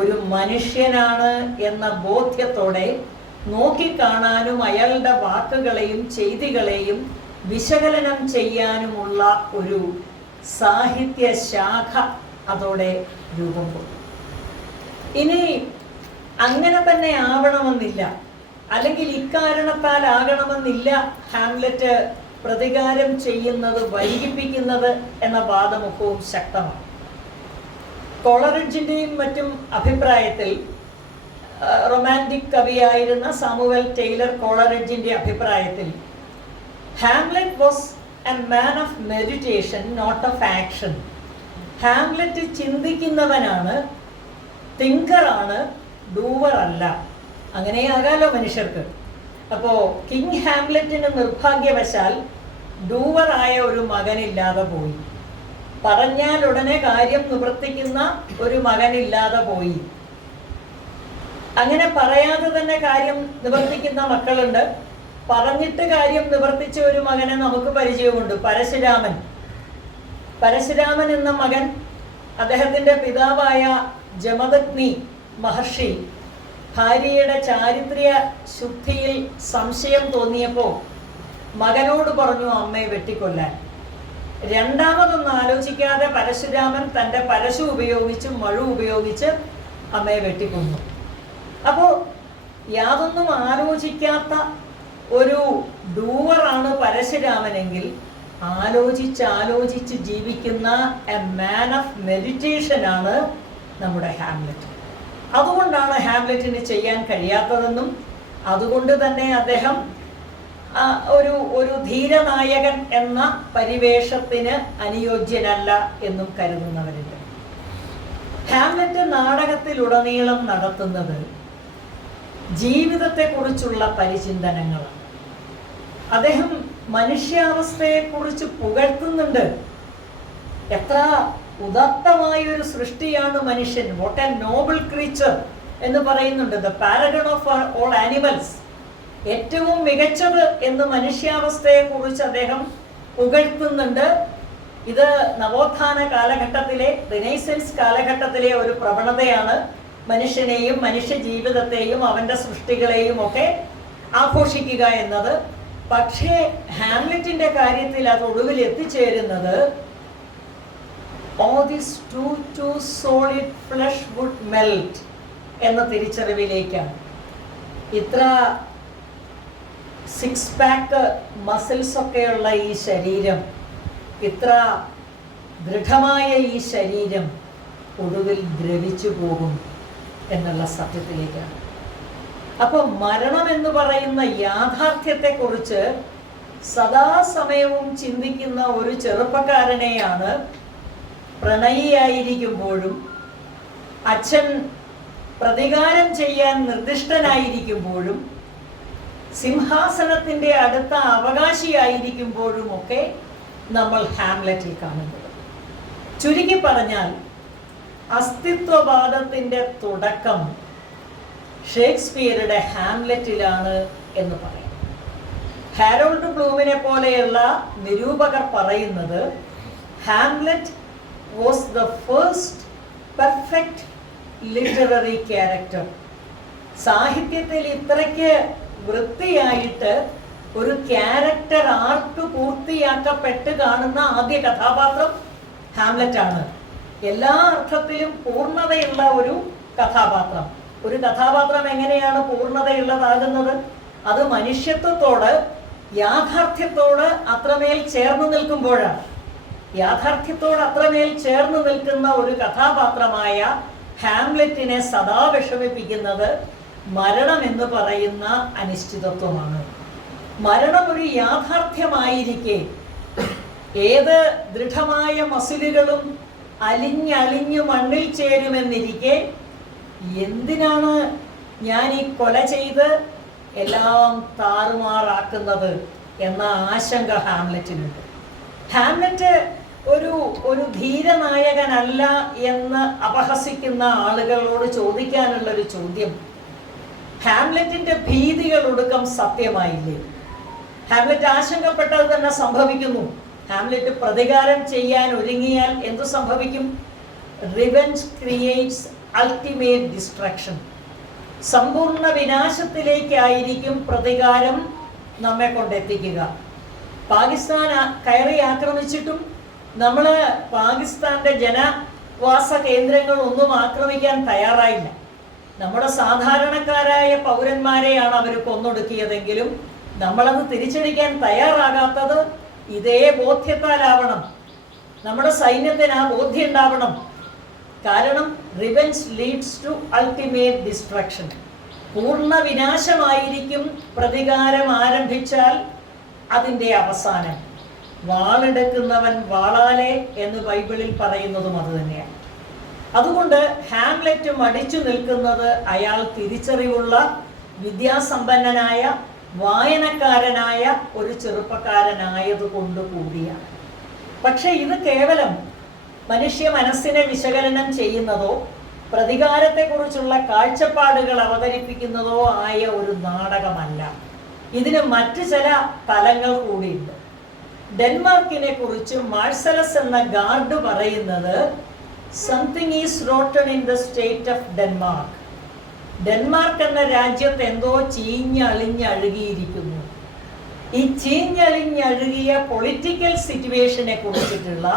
ഒരു മനുഷ്യനാണ് എന്ന ബോധ്യത്തോടെ നോക്കിക്കാണാനും അയാളുടെ വാക്കുകളെയും ചെയ്തികളെയും വിശകലനം ചെയ്യാനുമുള്ള ഒരു സാഹിത്യ ശാഖ അതോടെ രൂപം കൊണ്ടു. ഇനി അങ്ങനെ തന്നെ ആവണമെന്നില്ല, അല്ലെങ്കിൽ ഇക്കാരണത്താൽ ആകണമെന്നില്ല ഹാംലെറ്റ് പ്രതികാരം ചെയ്യുന്നത്, വൈകിപ്പിക്കുന്നത് എന്ന വാദമുഖവും ശക്തമാണ്. കോളറിഡ്ജിന്റെയും മറ്റും അഭിപ്രായത്തിൽ, റൊമാൻറ്റിക് കവിയായിരുന്ന സാമുവൽ ടെയ്ലർ കോളറിഡ്ജിന്റെ അഭിപ്രായത്തിൽ, Hamlet was a man of meditation, not of action. Hamlet ചിന്തിക്കുന്നവനാണ്, തിങ്കറാണ്, ഡൂവർ അല്ല. അങ്ങനെയാകാലോ മനുഷ്യർക്ക്. അപ്പോൾ കിങ് ഹാംലെറ്റിന് നിർഭാഗ്യവശാൽ ഡൂവറായ ഒരു മകനില്ലാതെ പോയി, പറഞ്ഞാൽ ഉടനെ കാര്യം നിവർത്തിക്കുന്ന ഒരു മകനില്ലാതെ പോയി. അങ്ങനെ പറയാതെ തന്നെ കാര്യം നിവർത്തിക്കുന്ന മക്കളുണ്ട്, പറഞ്ഞിട്ട് കാര്യം നിവർത്തിച്ച ഒരു മകനെ നമുക്ക് പരിചയമുണ്ട്, പരശുരാമൻ. പരശുരാമൻ എന്ന മകൻ, അദ്ദേഹത്തിൻ്റെ പിതാവായ ജമദഗ്നി മഹർഷി ഭാര്യയുടെ ചാരിത്ര്യ ശുദ്ധിയിൽ സംശയം തോന്നിയപ്പോൾ മകനോട് പറഞ്ഞു അമ്മയെ വെട്ടിക്കൊല്ലാൻ. രണ്ടാമതൊന്നും ആലോചിക്കാതെ പരശുരാമൻ തൻ്റെ പരശു ഉപയോഗിച്ച്, മഴു ഉപയോഗിച്ച് അമ്മയെ വെട്ടിക്കൊന്നു. അപ്പോൾ യാതൊന്നും ആലോചിക്കാത്ത ഒരു ഡൂവറാണ് പരശുരാമനെങ്കിൽ, ആലോചിച്ച് ജീവിക്കുന്ന എ മാൻ ഓഫ് മെഡിറ്റേഷനാണ് നമ്മുടെ ഹാംലെറ്റ്. അതുകൊണ്ടാണ് ഹാംലെറ്റിന് ചെയ്യാൻ കഴിയാത്തതെന്നും അതുകൊണ്ട് തന്നെ അദ്ദേഹം ഒരു ധീരനായകൻ എന്ന പരിവേഷത്തിന് അനുയോജ്യനല്ല എന്നും കരുതുന്നവരുണ്ട്. ഹാംലെറ്റ് നാടകത്തിലുടനീളം നടത്തുന്നത് ജീവിതത്തെക്കുറിച്ചുള്ള പരിചിന്തനങ്ങളാണ്. അദ്ദേഹം മനുഷ്യാവസ്ഥയെക്കുറിച്ച് പുകഴ്ത്തുന്നുണ്ട്. എത്ര ഉദാത്തമായ ഒരു സൃഷ്ടിയാണ് മനുഷ്യൻ, വാട്ട് എ നോബിൾ ക്രീച്ചർ എന്ന് പറയുന്നുണ്ട്. The Paragon of all animals, ഏറ്റവും മികച്ചത് എന്ന് മനുഷ്യാവസ്ഥയെക്കുറിച്ച് അദ്ദേഹം പുകഴ്ത്തുന്നുണ്ട്. ഇത് നവോത്ഥാന കാലഘട്ടത്തിലെ, റിനൈസൻസ് കാലഘട്ടത്തിലെ ഒരു പ്രവണതയാണ്. മനുഷ്യനെയും മനുഷ്യ ജീവിതത്തെയും അവൻ്റെ സൃഷ്ടികളെയും ഒക്കെ ആഘോഷിക്കുക എന്നത്. പക്ഷേ ഹാംലെറ്റിന്റെ കാര്യത്തിൽ അത് ഒടുവിൽ എത്തിച്ചേരുന്നത് all this too solid flesh would melt എന്ന തിരിച്ചറിവിലേക്കാണ്. ഇത്ര സിക്സ് പാക്ക് മസിൽസ് ഒക്കെയുള്ള ഈ ശരീരം, ഇത്ര ദൃഢമായ ഈ ശരീരം ഒടുവിൽ ദ്രവിച്ചു പോകും എന്നുള്ള സത്യത്തിലേക്കാണ്. അപ്പോൾ മരണം എന്ന് പറയുന്ന യാഥാർത്ഥ്യത്തെക്കുറിച്ച് സദാസമയവും ചിന്തിക്കുന്ന ഒരു ചെറുപ്പക്കാരനെയാണ് പ്രണയിയായിരിക്കുമ്പോഴും അച്ഛൻ പ്രതികാരം ചെയ്യാൻ നിർദ്ദിഷ്ടനായിരിക്കുമ്പോഴും സിംഹാസനത്തിൻ്റെ അടുത്ത അവകാശിയായിരിക്കുമ്പോഴുമൊക്കെ നമ്മൾ ഹാംലെറ്റിൽ കാണുന്നത്. ചുരുക്കി പറഞ്ഞാൽ അസ്തിത്വവാദത്തിൻ്റെ തുടക്കം ഷേക്സ്പിയറുടെ ഹാംലെറ്റിലാണ് എന്ന് പറയാം. ഹാരോൾഡ് ബ്ലൂമിനെ പോലെയുള്ള നിരൂപകർ പറയുന്നത് Hamlet was the first perfect literary character. സാഹിത്യത്തിൽ ഇത്രയ്ക്ക് വൃത്തിയായിട്ട് ഒരു ക്യാരക്ടർ ആർക്ക് പൂർത്തിയാക്കപ്പെട്ട് കാണുന്ന ആദ്യ കഥാപാത്രം ഹാംലെറ്റ് ആണ്. എല്ലാ അർത്ഥത്തിലും പൂർണ്ണതയുള്ള ഒരു കഥാപാത്രം. ഒരു കഥാപാത്രം എങ്ങനെയാണ് പൂർണ്ണതയുള്ളതാകുന്നത്? അത് മനുഷ്യത്വത്തോട്, യാഥാർത്ഥ്യത്തോട് അത്രമേൽ ചേർന്ന് നിൽക്കുമ്പോഴാണ്. യാഥാർത്ഥ്യത്തോട് അത്രമേൽ ചേർന്ന് നിൽക്കുന്ന ഒരു കഥാപാത്രമായ ഹാംലെറ്റിനെ സദാ വിഷമിപ്പിക്കുന്നത് മരണം എന്ന് പറയുന്ന അനിശ്ചിതത്വമാണ്. മരണം ഒരു യാഥാർത്ഥ്യമായിരിക്കെ ഏത് ദൃഢമായ മസിലുകളും അലിഞ്ഞളിഞ്ഞു മണ്ണിൽ ചേരുമെന്നിരിക്കെ എന്തിനാണ് ഞാൻ ഈ കൊല ചെയ്ത് എല്ലാം താറുമാറാക്കുന്നത് എന്ന ആശങ്ക ഹാംലെറ്റിനുണ്ട്. ഹാംലെറ്റ് ഒരു ധീരനായകനല്ല എന്ന് അപഹസിക്കുന്ന ആളുകളോട് ചോദിക്കാനുള്ളൊരു ചോദ്യം, ഹാംലെറ്റിന്റെ ഭീതികൾ ഒടുക്കം സത്യമായില്ലേ? ഹാംലെറ്റ് ആശങ്കപ്പെട്ടത് തന്നെ സംഭവിക്കുന്നു. ഹാംലെറ്റ് പ്രതികാരം ചെയ്യാൻ ഒരുങ്ങിയാൽ എന്തു സംഭവിക്കും? Revenge creates ultimate destruction. സമ്പൂർണ്ണ വിനാശത്തിലേക്കായിരിക്കും പ്രതികാരം നമ്മെ കൊണ്ടെത്തിക്കുക. പാകിസ്ഥാൻ കയറി ആക്രമിച്ചിട്ടും നമ്മൾ പാകിസ്ഥാന്റെ ജനവാസ കേന്ദ്രങ്ങൾ ഒന്നും ആക്രമിക്കാൻ തയ്യാറായില്ല. നമ്മുടെ സാധാരണക്കാരായ പൗരന്മാരെയാണ് അവർ കൊന്നൊടുക്കിയതെങ്കിലും നമ്മളത് തിരിച്ചടിക്കാൻ തയ്യാറാകാത്തത് ഇതേ ബോധ്യത്താലാവണം. നമ്മുടെ സൈന്യത്തിന് ആ ബോധ്യം ഉണ്ടാവണം. കാരണം revenge leads to ultimate destruction. പൂർണ്ണ വിനാശമായിരിക്കും പ്രതികാരം ആരംഭിച്ചാൽ അതിൻ്റെ അവസാനം. വാളെടുക്കുന്നവൻ വാളാലെ എന്ന് ബൈബിളിൽ പറയുന്നതും അത് തന്നെയാണ്. അതുകൊണ്ട് ഹാംലെറ്റ് മടിച്ചു നിൽക്കുന്നത് അയാൾ തിരിച്ചറിവുള്ള, വിദ്യാസമ്പന്നനായ, വായനക്കാരനായ ഒരു ചെറുപ്പക്കാരനായതുകൊണ്ട് കൂടിയാണ്. പക്ഷെ ഇത് കേവലം മനുഷ്യ മനസ്സിനെ വിശകലനം ചെയ്യുന്നതോ പ്രതികാരത്തെക്കുറിച്ചുള്ള കാഴ്ചപ്പാടുകൾ അവതരിപ്പിക്കുന്നതോ ആയ ഒരു നാടകമല്ല. ഇതിന് മറ്റു ചില തലങ്ങൾ കൂടിയുണ്ട്. ഡെൻമാർക്കിനെ കുറിച്ച് മാർസലസ് എന്ന ഗാർഡ് പറയുന്നത് something is rotten in the state of Denmark. Denmark എന്ന രാജ്യത്ത് എന്തോ ചീഞ്ഞളിഞ്ഞഴുകിയിരിക്കുന്നു. ഈ ചീഞ്ഞളിഞ്ഞഴുകിയ പൊളിറ്റിക്കൽ സിറ്റുവേഷനെ കുറിച്ചിട്ടുള്ള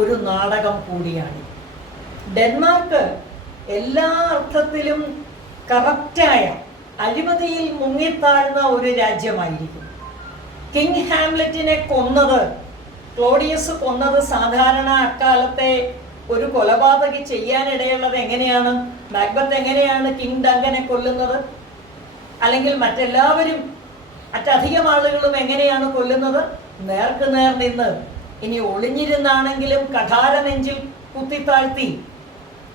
ഒരു നാടകം കൂടിയാണ്. ഡെൻമാർക്ക് എല്ലാ അർത്ഥത്തിലും കറപ്റ്റായ, അഴിമതിയിൽ മുങ്ങിത്താഴ്ന്ന ഒരു രാജ്യമായിരിക്കും. കിങ് ഹാംലെറ്റിനെ കൊന്നത്, ക്ലോഡിയസ് കൊന്നത് സാധാരണ അക്കാലത്തെ ഒരു കൊലപാതകി ചെയ്യാനിടയുള്ളത് എങ്ങനെയാണ്? മാക്ബത്ത് എങ്ങനെയാണ് കിങ് ഡങ്കനെ കൊല്ലുന്നത്? അല്ലെങ്കിൽ മറ്റധികം ആളുകളും എങ്ങനെയാണ് കൊല്ലുന്നത്? നേർക്ക് നേർ നിന്ന്, ഇനി ഒളിഞ്ഞിരുന്നാണെങ്കിലും കഠാര നെഞ്ചിൽ കുത്തിത്താഴ്ത്തി.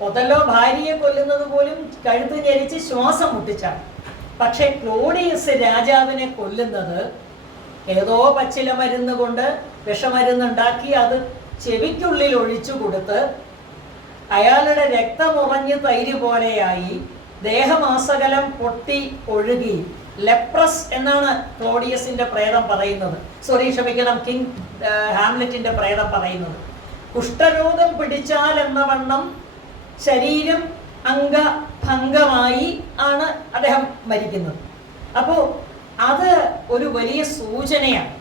ഒതല്ലോ ഭാര്യയെ കൊല്ലുന്നത് പോലും കഴുത്ത് ഞെരിച്ച് ശ്വാസം മുട്ടിച്ചാണ്. പക്ഷെ ക്ലോഡിയസ് രാജാവിനെ കൊല്ലുന്നത് ഏതോ പച്ചില മരുന്ന് കൊണ്ട് വിഷമരുന്നുണ്ടാക്കി അത് ചെവിക്കുള്ളിൽ ഒഴിച്ചു കൊടുത്ത് അയാളുടെ രക്തമുറഞ്ഞ് തൈര് പോലെയായി ദേഹമാസകലം പൊട്ടി ഒഴുകി. ലെപ്രസ് എന്നാണ് ക്ലോഡിയസിന്റെ പ്രേതം പറയുന്നത്. ക്ഷമിക്കണം, കിങ് ഹാംലെറ്റിന്റെ പ്രേതം പറയുന്നത്. കുഷ്ഠരോഗം പിടിച്ചാൽ എന്ന വണ്ണം ശരീരം അംഗഭംഗമായി ആണ് അദ്ദേഹം മരിക്കുന്നത്. അപ്പോൾ അത് ഒരു വലിയ സൂചനയാണ്.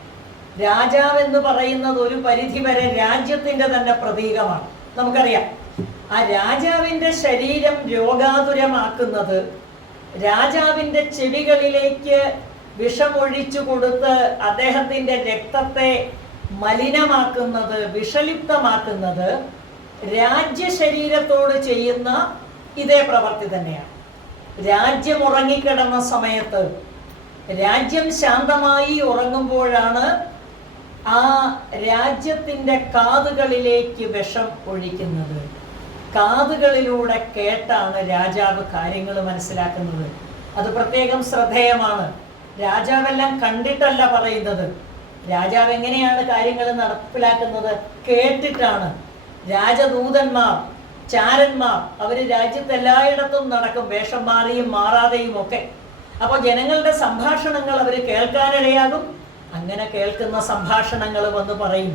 രാജാവ് എന്ന് പറയുന്നത് ഒരു പരിധിവരെ രാജ്യത്തിന്റെ തന്നെ പ്രതീകമാണ്. നമുക്കറിയാം, ആ രാജാവിന്റെ ശരീരം രോഗാതുരമാക്കുന്നത്, രാജാവിന്റെ ചെവികളിലേക്ക് വിഷമൊഴിച്ചു കൊടുത്ത് അദ്ദേഹത്തിന്റെ രക്തത്തെ മലിനമാക്കുന്നത്, വിഷലിപ്തമാക്കുന്നത് രാജ്യശരീരത്തോട് ചെയ്യുന്ന ഇതേ പ്രവൃത്തി തന്നെയാണ്. രാജ്യം ഉറങ്ങിക്കിടന്ന സമയത്ത്, രാജ്യം ശാന്തമായി ഉറങ്ങുമ്പോഴാണ് ആ രാജ്യത്തിൻ്റെ കാതുകളിലേക്ക് വിഷം ഒഴിക്കുന്നത്. കാതുകളിലൂടെ കേട്ടാണ് രാജാവ് കാര്യങ്ങൾ മനസ്സിലാക്കുന്നത്. അത് പ്രത്യേകം ശ്രദ്ധേയമാണ്. രാജാവെല്ലാം കണ്ടിട്ടല്ല പറയുന്നത്. രാജാവ് എങ്ങനെയാണ് കാര്യങ്ങൾ നടപ്പിലാക്കുന്നത്? കേട്ടിട്ടാണ്. രാജദൂതന്മാർ, ചാരന്മാർ, അവർ രാജ്യത്ത് എല്ലായിടത്തും നടക്കും, വേഷം മാറിയും മാറാതെയും ഒക്കെ. അപ്പോൾ ജനങ്ങളുടെ സംഭാഷണങ്ങൾ അവർ കേൾക്കാനിടയാകും. അങ്ങനെ കേൾക്കുന്ന സംഭാഷണങ്ങൾ വന്ന് പറയും.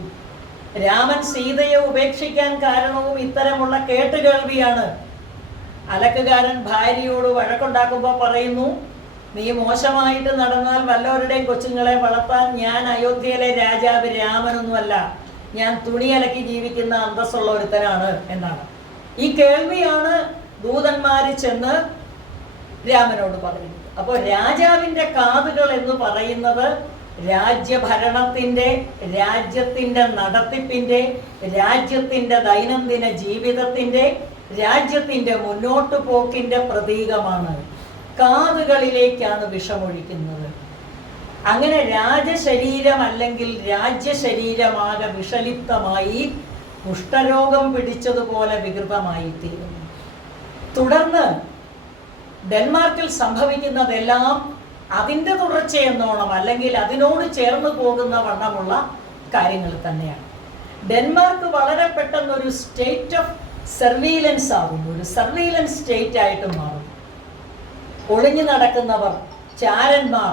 രാമൻ സീതയെ ഉപേക്ഷിക്കാൻ കാരണവും ഇത്തരമുള്ള കേട്ടുകേൾവിയാണ്. അലക്കുകാരൻ ഭാര്യയോട് വഴക്കുണ്ടാക്കുമ്പോൾ പറയുന്നു, നീ മോശമായിട്ട് നടന്നാൽ വല്ലവരുടെയും കൊച്ചുങ്ങളെ വളർത്താൻ ഞാൻ അയോധ്യയിലെ രാജാവ് രാമനൊന്നുമല്ല, ഞാൻ തുണി അലക്കി ജീവിക്കുന്ന അന്തസ്സുള്ള ഒരുത്തനാണ് എന്നാണ്. ഈ കേൾവിയാണ് ദൂതന്മാർ ചെന്ന് രാമനോട് പറയുന്നത്. അപ്പോൾ രാജാവിൻ്റെ കാതുകൾ എന്ന് പറയുന്നത് രാജ്യഭരണത്തിൻ്റെ, രാജ്യത്തിൻ്റെ നടത്തിപ്പിൻ്റെ, രാജ്യത്തിൻ്റെ ദൈനംദിന ജീവിതത്തിൻ്റെ, രാജ്യത്തിൻ്റെ മുന്നോട്ടു പോക്കിൻ്റെ പ്രതീകമാണ്. കാതുകളിലേക്കാണ് വിഷമൊഴിക്കുന്നത്. അങ്ങനെ രാജശരീരം അല്ലെങ്കിൽ രാജ്യശരീരമാകെ വിഷലിപ്തമായി കുഷ്ഠരോഗം പിടിച്ചതുപോലെ വികൃതമായി തീരുന്നു. തുടർന്ന് ഡെൻമാർക്കിൽ സംഭവിക്കുന്നതെല്ലാം അതിൻ്റെ തുടർച്ചയെന്നോണം അല്ലെങ്കിൽ അതിനോട് ചേർന്ന് പോകുന്ന വണ്ണമുള്ള കാര്യങ്ങൾ തന്നെയാണ്. ഡെൻമാർക്ക് വളരെ പെട്ടെന്ന് ഒരു സ്റ്റേറ്റ് ഓഫ് സർവീലൻസ് ആകുന്നു, ഒരു സർവീലൻസ് സ്റ്റേറ്റ് ആയിട്ട് മാറും. ഒളിഞ്ഞു നടക്കുന്നവർ, ചാരന്മാർ,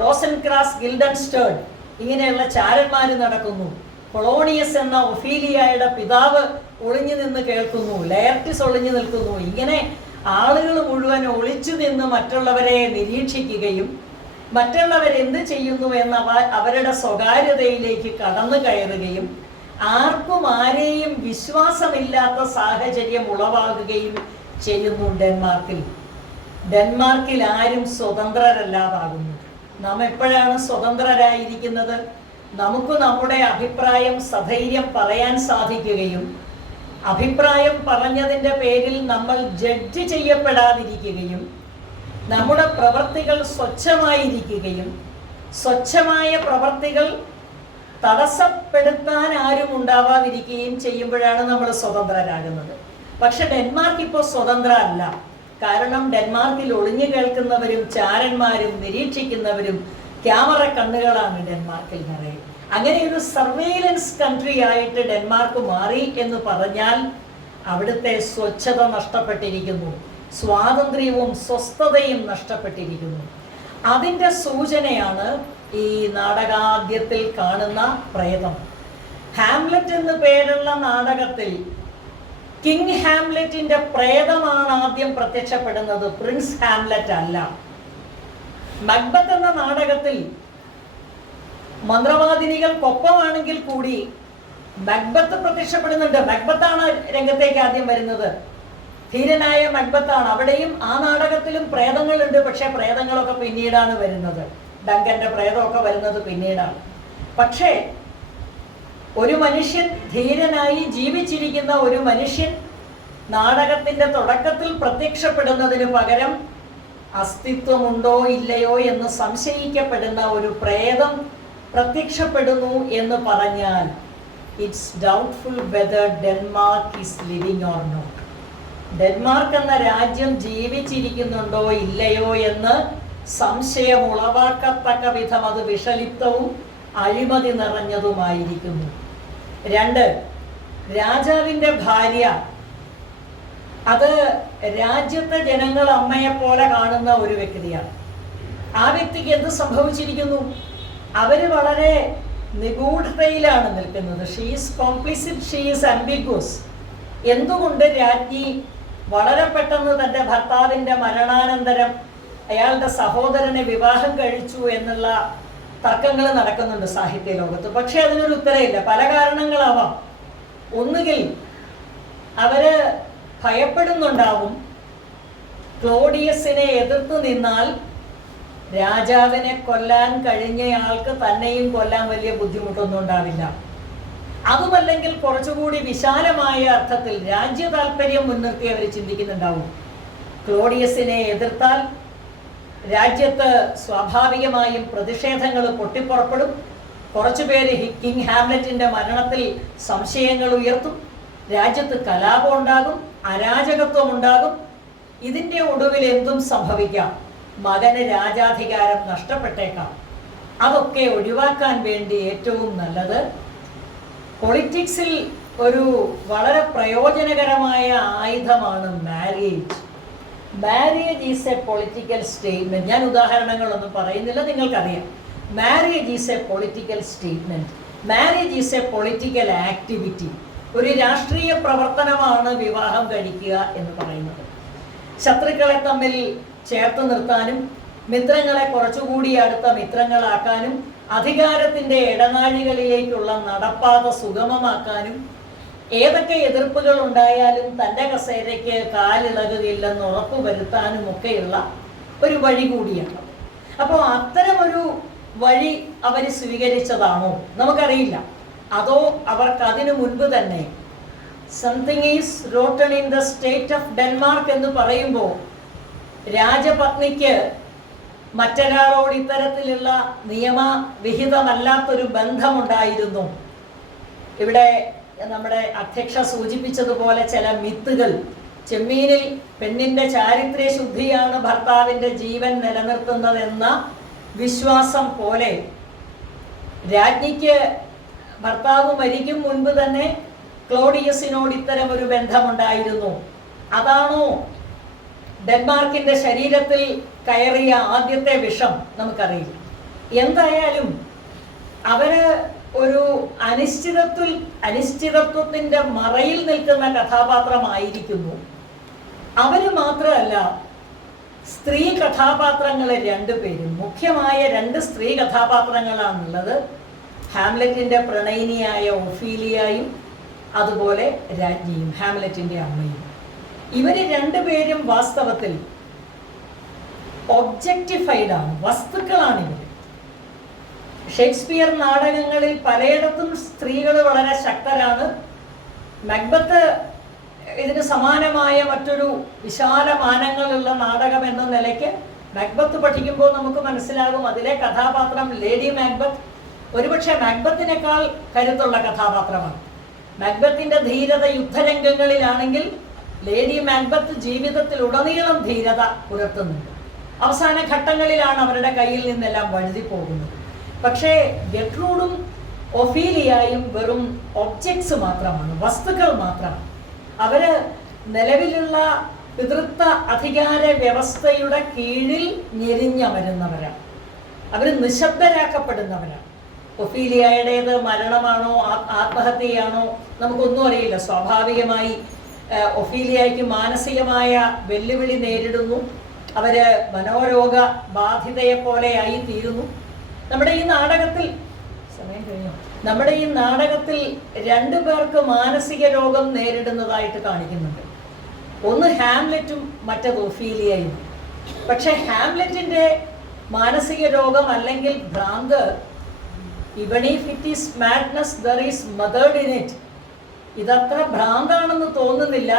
റോസൻക്രാസ് ഗിൽഡൻസ്റ്റേഡ് ഇങ്ങനെയുള്ള ചാരന്മാർ നടക്കുന്നു. പൊളോണിയസ് എന്ന ഒഫീലിയയുടെ പിതാവ് ഒളിഞ്ഞു നിന്ന് കേൾക്കുന്നു, ലയർട്ടിസ് ഒളിഞ്ഞു നിൽക്കുന്നു. ഇങ്ങനെ ആളുകൾ മുഴുവൻ ഒളിച്ചു നിന്ന് മറ്റുള്ളവരെ നിരീക്ഷിക്കുകയും മറ്റുള്ളവരെന്ത് ചെയ്യുന്നു എന്ന അവരുടെ സ്വകാര്യതയിലേക്ക് കടന്നു കയറുകയും ആർക്കും ആരെയും വിശ്വാസമില്ലാത്ത സാഹചര്യം ഉളവാകുകയും ചെയ്യുന്നു ഡെൻമാർക്കിൽ. ഡെൻമാർക്കിൽ ആരും സ്വതന്ത്രരല്ലാതാകുന്നു. നാം എപ്പോഴാണ് സ്വതന്ത്രരായിരിക്കുന്നത്? നമുക്ക് നമ്മുടെ അഭിപ്രായം സധൈര്യം പറയാൻ സാധിക്കുകയും അഭിപ്രായം പറഞ്ഞതിൻ്റെ പേരിൽ നമ്മൾ ജഡ്ജ് ചെയ്യപ്പെടാതിരിക്കുകയും നമ്മുടെ പ്രവൃത്തികൾ സ്വച്ഛമായിരിക്കുകയും സ്വച്ഛമായ പ്രവൃത്തികൾ തടസ്സപ്പെടുത്താൻ ആരും ഉണ്ടാവാതിരിക്കുകയും ചെയ്യുമ്പോഴാണ് നമ്മൾ സ്വതന്ത്രരാകുന്നത്. പക്ഷെ ഡെൻമാർക്ക് ഇപ്പോൾ സ്വതന്ത്ര അല്ല. കാരണം ഡെൻമാർക്കിൽ ഒളിഞ്ഞു കേൾക്കുന്നവരും ചാരന്മാരും നിരീക്ഷിക്കുന്നവരും ക്യാമറ കണ്ണുകളാണ് ഡെൻമാർക്കിൽ നിറയെ. അങ്ങനെ ഒരു സർവെയിലൻസ് കൺട്രി ആയിട്ട് ഡെൻമാർക്ക് മാറി എന്ന് പറഞ്ഞാൽ അവിടുത്തെ സ്വച്ഛത നഷ്ടപ്പെട്ടിരിക്കുന്നു, സ്വാതന്ത്ര്യവും സ്വസ്ഥതയും നഷ്ടപ്പെട്ടിരിക്കുന്നു. അതിൻ്റെ സൂചനയാണ് ഈ നാടകാദ്യത്തിൽ കാണുന്ന പ്രേതം. ഹാംലെറ്റ് എന്ന് പേരുള്ള നാടകത്തിൽ കിങ് ഹാംലെറ്റിന്റെ പ്രേതമാണ് ആദ്യം പ്രത്യക്ഷപ്പെടുന്നത്, പ്രിൻസ് ഹാംലെറ്റ് അല്ല. മക്ബത്ത് എന്ന നാടകത്തിൽ മന്ത്രവാദിനികൾക്കൊപ്പമാണെങ്കിൽ കൂടി മക്ബത്ത് പ്രത്യക്ഷപ്പെടുന്നുണ്ട്. മക്ബത്താണ് രംഗത്തേക്ക് ആദ്യം വരുന്നത്, ധീരനായ മക്ബത്താണ്. അവിടെയും ആ നാടകത്തിലും പ്രേതങ്ങളുണ്ട്, പക്ഷെ പ്രേതങ്ങളൊക്കെ പിന്നീടാണ് വരുന്നത്. ഡങ്കന്റെ പ്രേതമൊക്കെ വരുന്നത് പിന്നീടാണ്. പക്ഷേ ഒരു മനുഷ്യൻ, ധീരനായി ജീവിച്ചിരിക്കുന്ന ഒരു മനുഷ്യൻ നാടകത്തിന്റെ തുടക്കത്തിൽ പ്രത്യക്ഷപ്പെടുന്നതിന് പകരം അസ്തിത്വമുണ്ടോ ഇല്ലയോ എന്ന് സംശയിക്കപ്പെടുന്ന ഒരു പ്രേതം പ്രത്യക്ഷപ്പെടുന്നു എന്ന് പറഞ്ഞാൽ it's doubtful whether Denmark is living or not. Denmark എന്ന രാജ്യം ജീവിച്ചിരിക്കുന്നുണ്ടോ ഇല്ലയോ എന്ന് സംശയം ഉളവാക്കത്തക്ക വിധം അത് വിഷലിപ്തവും അഴിമതി നിറഞ്ഞതുമായിരിക്കുന്നു. 2, രാജാവിൻ്റെ ഭാര്യ, അത് രാജ്യത്തെ ജനങ്ങൾ അമ്മയെപ്പോലെ കാണുന്ന ഒരു വ്യക്തിയാണ്. ആ വ്യക്തിക്ക് എന്ത് സംഭവിച്ചിരിക്കുന്നു? അവര് വളരെ നിഗൂഢതയിലാണ് നിൽക്കുന്നത്. She is കോംപ്ലിസിറ്റ്, she is ambiguous. എന്തുകൊണ്ട് രാജ്ഞി വളരെ പെട്ടെന്ന് തൻ്റെ ഭർത്താവിൻ്റെ മരണാനന്തരം അയാളുടെ സഹോദരനെ വിവാഹം കഴിച്ചു എന്നുള്ള തർക്കങ്ങൾ നടക്കുന്നുണ്ട് സാഹിത്യ ലോകത്ത്. പക്ഷെ അതിനൊരു ഉത്തരമില്ല. പല കാരണങ്ങളാവാം. ഒന്നുകിൽ അവര് ഭയപ്പെടുന്നുണ്ടാവും, ക്ലോഡിയസിനെ എതിർത്ത് നിന്നാൽ രാജാവിനെ കൊല്ലാൻ കഴിഞ്ഞയാൾക്ക് തന്നെയും കൊല്ലാൻ വലിയ ബുദ്ധിമുട്ടൊന്നും ഉണ്ടാവില്ല. അതുമല്ലെങ്കിൽ കുറച്ചുകൂടി വിശാലമായ അർത്ഥത്തിൽ രാജ്യ താല്പര്യം മുൻനിർത്തി അവർ ചിന്തിക്കുന്നുണ്ടാവും. ക്ലോഡിയസിനെ എതിർത്താൽ രാജ്യത്ത് സ്വാഭാവികമായും പ്രതിഷേധങ്ങൾ പൊട്ടിപ്പുറപ്പെടും. കുറച്ചുപേര് കിങ് ഹാംലെറ്റിന്റെ മരണത്തിൽ സംശയങ്ങൾ ഉയർത്തും. രാജ്യത്ത് കലാപം ഉണ്ടാകും, അരാജകത്വം ഉണ്ടാകും. ഇതിൻ്റെ ഒടുവിൽ എന്തും സംഭവിക്കാം. മകന് രാജാധികാരം നഷ്ടപ്പെട്ടേക്കാം. അതൊക്കെ ഒഴിവാക്കാൻ വേണ്ടി ഏറ്റവും നല്ലത് പൊളിറ്റിക്സിൽ ഒരു വളരെ പ്രയോജനകരമായ ആയുധമാണ് marriage. Marriage is a political statement. ഞാൻ ഉദാഹരണങ്ങളൊന്നും പറയുന്നില്ല, നിങ്ങൾക്കറിയാം. Marriage is a political statement. Marriage is a political activity. ഒരു രാഷ്ട്രീയ പ്രവർത്തനമാണ് വിവാഹം കഴിക്കുക എന്ന് പറയുന്നത്. ശത്രുക്കളെ തമ്മിൽ ചേർത്ത് നിർത്താനും മിത്രങ്ങളെ കുറച്ചുകൂടി അടുത്ത മിത്രങ്ങളാക്കാനും അധികാരത്തിൻ്റെ ഇടനാഴികളിലേക്കുള്ള നടപ്പാത സുഗമമാക്കാനും ഏതൊക്കെ എതിർപ്പുകൾ ഉണ്ടായാലും തൻ്റെ കസേരയ്ക്ക് കാലിളകുകയില്ലെന്ന് ഉറപ്പുവരുത്താനും ഒക്കെയുള്ള ഒരു വഴി കൂടിയാണ്. അപ്പോൾ അത്തരമൊരു വഴി അവർ സ്വീകരിച്ചതാണോ നമുക്കറിയില്ല. അതോ അവർക്ക് അതിനു മുൻപ് തന്നെ something is rotten in the state of Denmark എന്ന് പറയുമ്പോൾ രാജപത്നിക്ക് മറ്റൊരാളോട് ഇത്തരത്തിലുള്ള നിയമവിഹിതമല്ലാത്തൊരു ബന്ധമുണ്ടായിരുന്നു. ഇവിടെ നമ്മുടെ അധ്യക്ഷ സൂചിപ്പിച്ചതുപോലെ ചില മിത്തുകൾ ചെമ്മീനിൽ പെണ്ണിന്റെ ചാരിത്ര്യ ശുദ്ധിയാണ് ഭർത്താവിന്റെ ജീവൻ നിലനിർത്തുന്നതെന്ന വിശ്വാസം പോലെ രാജ്ഞിക്ക് ഭർത്താവ് മരിക്കും മുൻപ് തന്നെ ക്ലോഡിയസിനോട് ഇത്തരം ഒരു ബന്ധമുണ്ടായിരുന്നു. അതാണോ ഡെൻമാർക്കിന്റെ ശരീരത്തിൽ കയറിയ ആദ്യത്തെ വിഷം? നമുക്കറിയില്ല. എന്തായാലും അവര് ഒരു അനിശ്ചിതത്വത്തിന്റെ മറയിൽ നിൽക്കുന്ന കഥാപാത്രമായിരിക്കുന്നു. അവര് മാത്രമല്ല, സ്ത്രീ കഥാപാത്രങ്ങളെ രണ്ടുപേരും, മുഖ്യമായ 2 സ്ത്രീ കഥാപാത്രങ്ങളാണുള്ളത്. ഹാംലെറ്റിന്റെ പ്രണയിനിയായ ഒഫീലിയയും അതുപോലെ രാജ്ഞിയും, ഹാംലെറ്റിന്റെ അമ്മയും. ഇവര് രണ്ടുപേരും വാസ്തവത്തിൽ ഒബ്ജക്റ്റിഫൈഡ് ആണ്, വസ്തുക്കളാണ് ഇവർ. ഷേക്സ്പിയർ നാടകങ്ങളിൽ പലയിടത്തും സ്ത്രീകൾ വളരെ ശക്തരാണ്. മക്ബത്ത് ഇതിന് സമാനമായ മറ്റൊരു വിശാല മാനങ്ങളുള്ള നാടകം എന്ന നിലയ്ക്ക് മക്ബത്ത് പഠിക്കുമ്പോൾ നമുക്ക് മനസ്സിലാകും അതിലെ കഥാപാത്രം ലേഡി മാക്ബത്ത് ഒരുപക്ഷെ മക്ബത്തിനേക്കാൾ കരുത്തുള്ള കഥാപാത്രമാണ്. മക്ബത്തിന്റെ ധീരത യുദ്ധരംഗങ്ങളിലാണെങ്കിൽ ലേഡി മാക്ബത്ത് ജീവിതത്തിൽ ഉടനീളം ധീരത പുലർത്തുന്നുണ്ട്. അവസാന ഘട്ടങ്ങളിലാണ് അവരുടെ കയ്യിൽ നിന്നെല്ലാം വഴുതി പോകുന്നത്. പക്ഷേ ഗെർട്രൂഡും ഒഫീലിയയും വെറും ഒബ്ജക്ട്സ് മാത്രമാണ്, വസ്തുക്കൾ മാത്രമാണ്. അവര് നിലവിലുള്ള പിതൃത്വ അധികാര വ്യവസ്ഥയുടെ കീഴിൽ ഞെരിഞ്ഞമരുന്നവരാണ്. അവർ നിശബ്ദരാക്കപ്പെടുന്നവരാണ്. ഒഫീലിയയുടേത് മരണമാണോ ആത്മഹത്യയാണോ നമുക്കൊന്നും അറിയില്ല. സ്വാഭാവികമായി ഒഫീലിയയ്ക്ക് മാനസികമായ വെല്ലുവിളി നേരിടുന്നു. അവര് മനോരോഗ ബാധിതയെ പോലെയായി തീരുന്നു. നമ്മുടെ ഈ നാടകത്തിൽ നമ്മുടെ ഈ നാടകത്തിൽ 2 പേർക്ക് മാനസിക രോഗം നേരിടുന്നതായിട്ട് കാണിക്കുന്നുണ്ട്. ഒന്ന് ഹാംലെറ്റും മറ്റത് ഒഫീലിയയും. പക്ഷെ ഹാംലെറ്റിന്റെ മാനസിക രോഗം അല്ലെങ്കിൽ ഭ്രാന്ത്, even if it is madness, there is mothered in it. ഇതത്ര ഭ്രാന്താണെന്ന് തോന്നുന്നില്ല.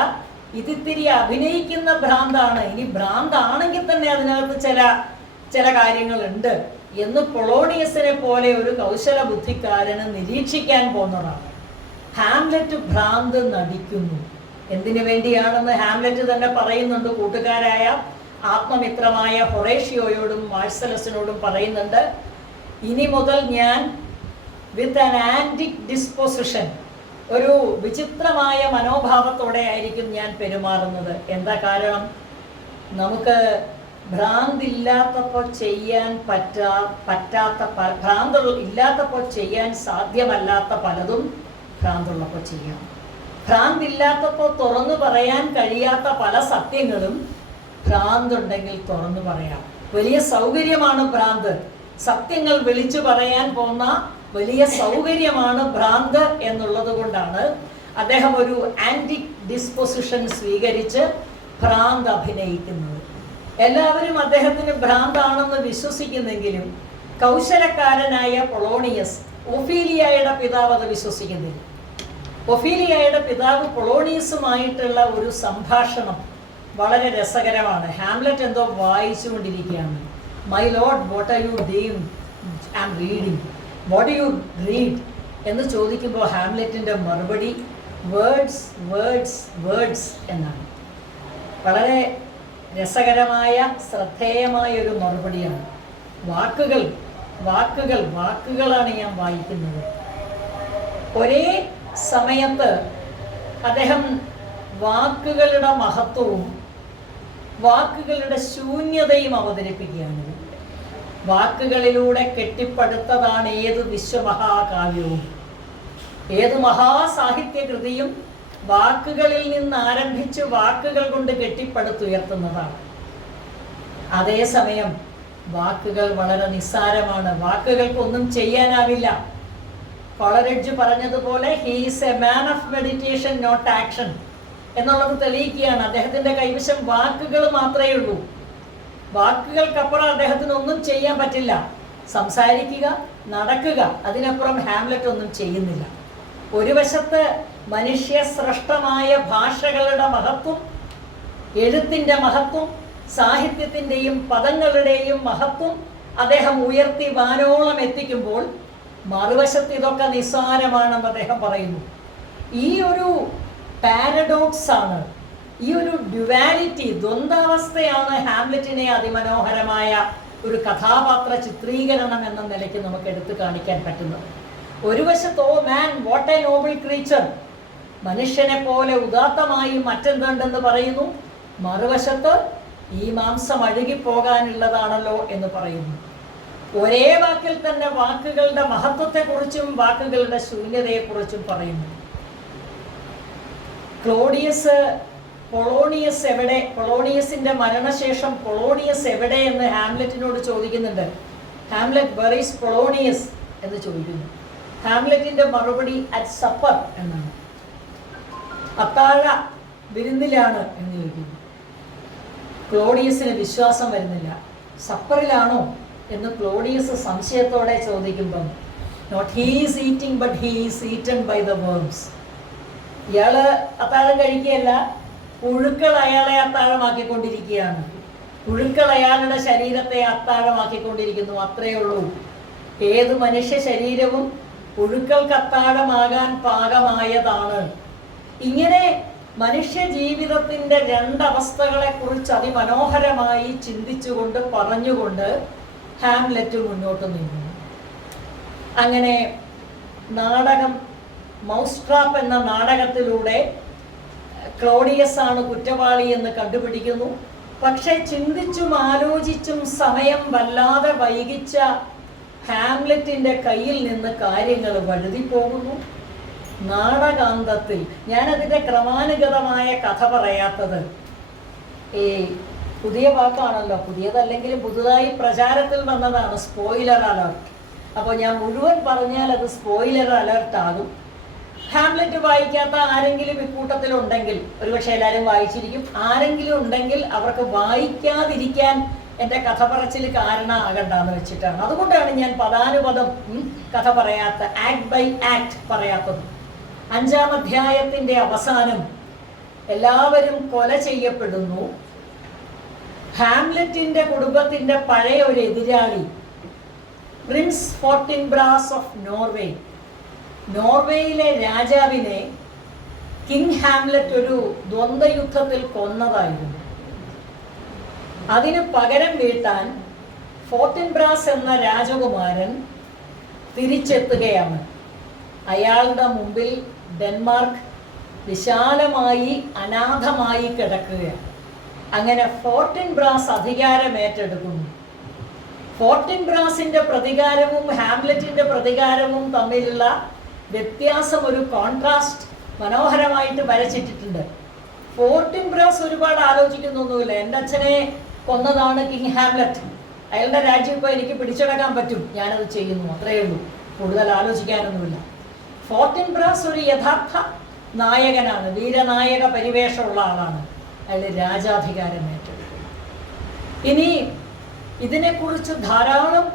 ഇതിത്തിരി അഭിനയിക്കുന്ന ഭ്രാന്താണ്. ഇനി ഭ്രാന്താണെങ്കിൽ തന്നെ അതിനകത്ത് ചില കാര്യങ്ങളുണ്ട് എന്ന് പൊളോണിയസിനെ പോലെ ഒരു കൗശല ബുദ്ധിക്കാരന് നിരീക്ഷിക്കാൻ പോകുന്നതാണ്. ഹാംലെറ്റ് ഭ്രാന്ത് നടിക്കുന്നു. എന്തിനു വേണ്ടിയാണെന്ന് ഹാംലെറ്റ് തന്നെ പറയുന്നുണ്ട്. കൂട്ടുകാരായ ആത്മമിത്രമായ ഹൊറേഷ്യോയോടും മാർസലസിനോടും പറയുന്നുണ്ട്, ഇനി മുതൽ ഞാൻ വിത്ത് ആൻ ആൻറ്റിക് ഡിസ്പോസിഷൻ, ഒരു വിചിത്രമായ മനോഭാവത്തോടെ ആയിരിക്കും ഞാൻ പെരുമാറുന്നത്. എന്താ കാരണം? നമുക്ക് ഭ്രാന്തില്ലാത്തപ്പോൾ ചെയ്യാൻ പറ്റാത്ത ഭ്രാന്ത് ഇല്ലാത്തപ്പോൾ ചെയ്യാൻ സാധ്യമല്ലാത്ത പലതും ഭ്രാന്തുള്ളപ്പോൾ ചെയ്യാം. ഭ്രാന്തില്ലാത്തപ്പോൾ തുറന്നു പറയാൻ കഴിയാത്ത പല സത്യങ്ങളും ഭ്രാന്തുണ്ടെങ്കിൽ തുറന്നു പറയാം. വലിയ സൗകര്യമാണ് ഭ്രാന്ത്. സത്യങ്ങൾ വിളിച്ചു പറയാൻ പോന്ന വലിയ സൗകര്യമാണ് ഭ്രാന്ത് എന്നുള്ളത് കൊണ്ടാണ് അദ്ദേഹം ഒരു ആൻറ്റിക് ഡിസ്പൊസിഷൻ സ്വീകരിച്ച് ഭ്രാന്ത് അഭിനയിക്കുന്നത്. എല്ലാവരും അദ്ദേഹത്തിന് ഭ്രാന്താണെന്ന് വിശ്വസിക്കുന്നെങ്കിലും കൗശലക്കാരനായ പൊളോണിയസ്, ഒഫീലിയയുടെ പിതാവ്, അത് വിശ്വസിക്കുന്നില്ല. ഒഫീലിയയുടെ പിതാവ് പൊളോണിയസുമായിട്ടുള്ള ഒരു സംഭാഷണം വളരെ രസകരമാണ്. ഹാംലെറ്റ് എന്തോ വായിച്ചുകൊണ്ടിരിക്കുകയാണ്. My lord, what are you doing? I am reading. What do you read എന്ന് ചോദിക്കുമ്പോൾ ഹാംലെറ്റിൻ്റെ മറുപടി വേർഡ്സ് വേർഡ്സ് വേർഡ്സ് എന്നാണ്. വളരെ രസകരമായ ശ്രദ്ധേയമായ ഒരു മറുപടിയാണ്. വാക്കുകൾ വാക്കുകൾ വാക്കുകളാണ് ഞാൻ വായിക്കുന്നത്. ഒരേ സമയത്ത് അദ്ദേഹം വാക്കുകളുടെ മഹത്വവും വാക്കുകളുടെ ശൂന്യതയും അവതരിപ്പിക്കുകയാണ്. വാക്കുകളിലൂടെ കെട്ടിപ്പടുത്തതാണ് ഏത് വിശ്വമഹാകാവ്യവും. ഏത് മഹാസാഹിത്യകൃതിയും വാക്കുകളിൽ നിന്ന് ആരംഭിച്ച് വാക്കുകൾ കൊണ്ട് കെട്ടിപ്പടുത്തുയർത്തുന്നതാണ്. അതേസമയം വാക്കുകൾ വളരെ നിസ്സാരമാണ്. വാക്കുകൾക്കൊന്നും ചെയ്യാനാവില്ല. കോളറിഡ്ജ് പറഞ്ഞതുപോലെ he is a man of meditation not action എന്നുള്ളത് തെളിയിക്കുകയാണ്. അദ്ദേഹത്തിൻ്റെ കൈവശം വാക്കുകൾ മാത്രമേ ഉള്ളൂ. വാക്കുകൾക്കപ്പുറം അദ്ദേഹത്തിന് ഒന്നും ചെയ്യാൻ പറ്റില്ല. സംസാരിക്കുക, നടക്കുക, അതിനപ്പുറം ഹാംലെറ്റ് ഒന്നും ചെയ്യുന്നില്ല. ഒരു വശത്ത് മനുഷ്യ സൃഷ്ടമായ ഭാഷകളുടെ മഹത്വം, എഴുത്തിൻ്റെ മഹത്വം, സാഹിത്യത്തിൻ്റെയും പദങ്ങളുടെയും മഹത്വം അദ്ദേഹം ഉയർത്തി വാനോളം എത്തിക്കുമ്പോൾ മറുവശത്ത് ഇതൊക്കെ നിസ്സാരമാണെന്ന് അദ്ദേഹം പറയുന്നു. ഈ ഒരു പാരഡോക്സ് ആണ്, ഈ ഒരു ഡ്യുവാലിറ്റി, ദ്വന്ദ്വാവസ്ഥയാണ് ഹാംലെറ്റിനെ അതിമനോഹരമായ ഒരു കഥാപാത്ര ചിത്രീകരണം എന്ന നിലയ്ക്ക് നമുക്ക് എടുത്തു കാണിക്കാൻ പറ്റുന്നത്. ഒരു വശത്ത് O man what a noble creature, മനുഷ്യനെ പോലെ ഉദാത്തമായി മറ്റെന്തുണ്ടെന്ന് പറയുന്നു. മറുവശത്ത് ഈ മാംസം അഴുകിപ്പോകാനുള്ളതാണല്ലോ എന്ന് പറയുന്നു. ഒരേ വാക്കിൽ തന്നെ വാക്കുകളുടെ മഹത്വത്തെക്കുറിച്ചും വാക്കുകളുടെ ശൂന്യതയെക്കുറിച്ചും പറയുന്നു. പൊളോണിയസ് എവിടെ, പൊളോണിയസിന്റെ മരണശേഷം പൊളോണിയസ് എവിടെ എന്ന് ഹാംലെറ്റിനോട് ചോദിക്കുന്നുണ്ട്. ഹാംലെറ്റ് വെർ ഈസ് പൊളോണിയസ് എന്ന് ചോദിക്കുന്നു. ഹാംലെറ്റിന്റെ മറുപടി അറ്റ് സപ്പർ എന്നാണ്, അത്താഴ വിരുന്നിലാണ് എന്ന് ചോദിക്കുന്നു. ക്ലോഡിയസിന് വിശ്വാസം വരുന്നില്ല. സപ്പറിലാണോ എന്ന് ക്ലോഡിയസ് സംശയത്തോടെ ചോദിക്കുമ്പം not he is eating but he is eaten by the worms. ഇയാള് അത്താഴം കഴിക്കുകയല്ല, പുഴുക്കൾ അയാളെ അത്താഴമാക്കിക്കൊണ്ടിരിക്കുകയാണ്. പുഴുക്കൾ അയാളുടെ ശരീരത്തെ അത്താഴമാക്കിക്കൊണ്ടിരിക്കുന്നു, അത്രയേ ഉള്ളൂ. ഏത് മനുഷ്യ ശരീരവും പുഴുക്കൾക്ക് അത്താഴമാകാൻ പാകമായതാണ്. ഇങ്ങനെ മനുഷ്യ ജീവിതത്തിൻ്റെ രണ്ടവസ്ഥകളെ കുറിച്ച് അതിമനോഹരമായി ചിന്തിച്ചുകൊണ്ട് പറഞ്ഞുകൊണ്ട് ഹാംലെറ്റ് മുന്നോട്ട് നീങ്ങുന്നു. അങ്ങനെ നാടകം മൗസ്ട്രാപ്പ് എന്ന നാടകത്തിലൂടെ ക്ലോഡിയസ് ആണ് കുറ്റവാളി എന്ന് കണ്ടുപിടിക്കുന്നു. പക്ഷെ ചിന്തിച്ചും ആലോചിച്ചും സമയം വല്ലാതെ വൈകിച്ച ഹാംലെറ്റിന്റെ കയ്യിൽ നിന്ന് കാര്യങ്ങൾ വഴുതിപ്പോകുന്നു. നാടകാന്തത്തിൽ, ഞാനതിൻ്റെ ക്രമാനുഗതമായ കഥ പറയാത്തത്, ഈ പുതിയ വാക്കാണല്ലോ, പുതിയതല്ലെങ്കിലും പുതുതായി പ്രചാരത്തിൽ വന്നതാണ് സ്പോയിലർ അലർട്ട്. അപ്പോൾ ഞാൻ മുഴുവൻ പറഞ്ഞാൽ അത് സ്പോയിലർ അലർട്ട് ആകും. ഹാംലെറ്റ് വായിക്കാത്ത ആരെങ്കിലും ഇക്കൂട്ടത്തിലുണ്ടെങ്കിൽ, ഒരുപക്ഷെ എല്ലാവരും വായിച്ചിരിക്കും, ആരെങ്കിലും ഉണ്ടെങ്കിൽ അവർക്ക് വായിക്കാതിരിക്കാൻ എൻ്റെ കഥ പറച്ചിൽ കാരണമാകണ്ടെന്ന് വെച്ചിട്ടാണ്. അതുകൊണ്ടാണ് ഞാൻ പദാനുപദം കഥ പറയാത്ത, ആക്ട് ബൈ ആക്ട് പറയാത്തത്. 5-ാം അധ്യായത്തിൻ്റെ അവസാനം എല്ലാവരും കൊല ചെയ്യപ്പെടുന്നു. ഹാംലെറ്റിന്റെ കുടുംബത്തിന്റെ പഴയ ഒരു എതിരാളി പ്രിൻസ് ഫോർട്ടിൻബ്രാസ് ഓഫ് നോർവേ, നോർവേയിലെ രാജാവിനെ കിങ് ഹാംലെറ്റ് ഒരു ദ്വന്ദ്വയുദ്ധത്തിൽ കൊന്നതായിരുന്നു. അതിന് പകരം വീട്ടാൻ ഫോർട്ടിൻബ്രാസ് എന്ന രാജകുമാരൻ തിരിച്ചെത്തുകയാണ്. അയാളുടെ മുമ്പിൽ ഡെൻമാർക്ക് വിശാലമായി അനാഥമായി കിടക്കുകയാണ്. അങ്ങനെ ഫോർട്ടിൻബ്രാസ് അധികാരം ഏറ്റെടുക്കുന്നു. ഫോർട്ടിൻബ്രാസിന്റെ പ്രതികാരവും ഹാംലെറ്റിന്റെ പ്രതികാരവും തമ്മിലുള്ള വ്യത്യാസം, ഒരു കോൺട്രാസ്റ്റ് മനോഹരമായിട്ട് വരച്ചിട്ടിട്ടുണ്ട്. ഫോർട്ടിൻബ്രാസ് ഒരുപാട് ആലോചിക്കുന്നൊന്നുമില്ല. എൻ്റെ അച്ഛനെ കൊന്നതാണ് കിങ് ഹാംലെറ്റ്, അയാളുടെ രാജ്യം ഇപ്പോൾ എനിക്ക് പിടിച്ചെടുക്കാൻ പറ്റും, ഞാനത് ചെയ്യുന്നു, അത്രയേ ഉള്ളൂ, കൂടുതൽ ആലോചിക്കാനൊന്നുമില്ല. ഫോർട്ടിൻബ്രാസ് ഒരു യഥാർത്ഥ നായകനാണ്, വീരനായക പരിവേഷമുള്ള ആളാണ്. അയാൾ രാജാധികാരം ഏറ്റെടുക്കും. ഇനി ഇതിനെക്കുറിച്ച് ധാരാളം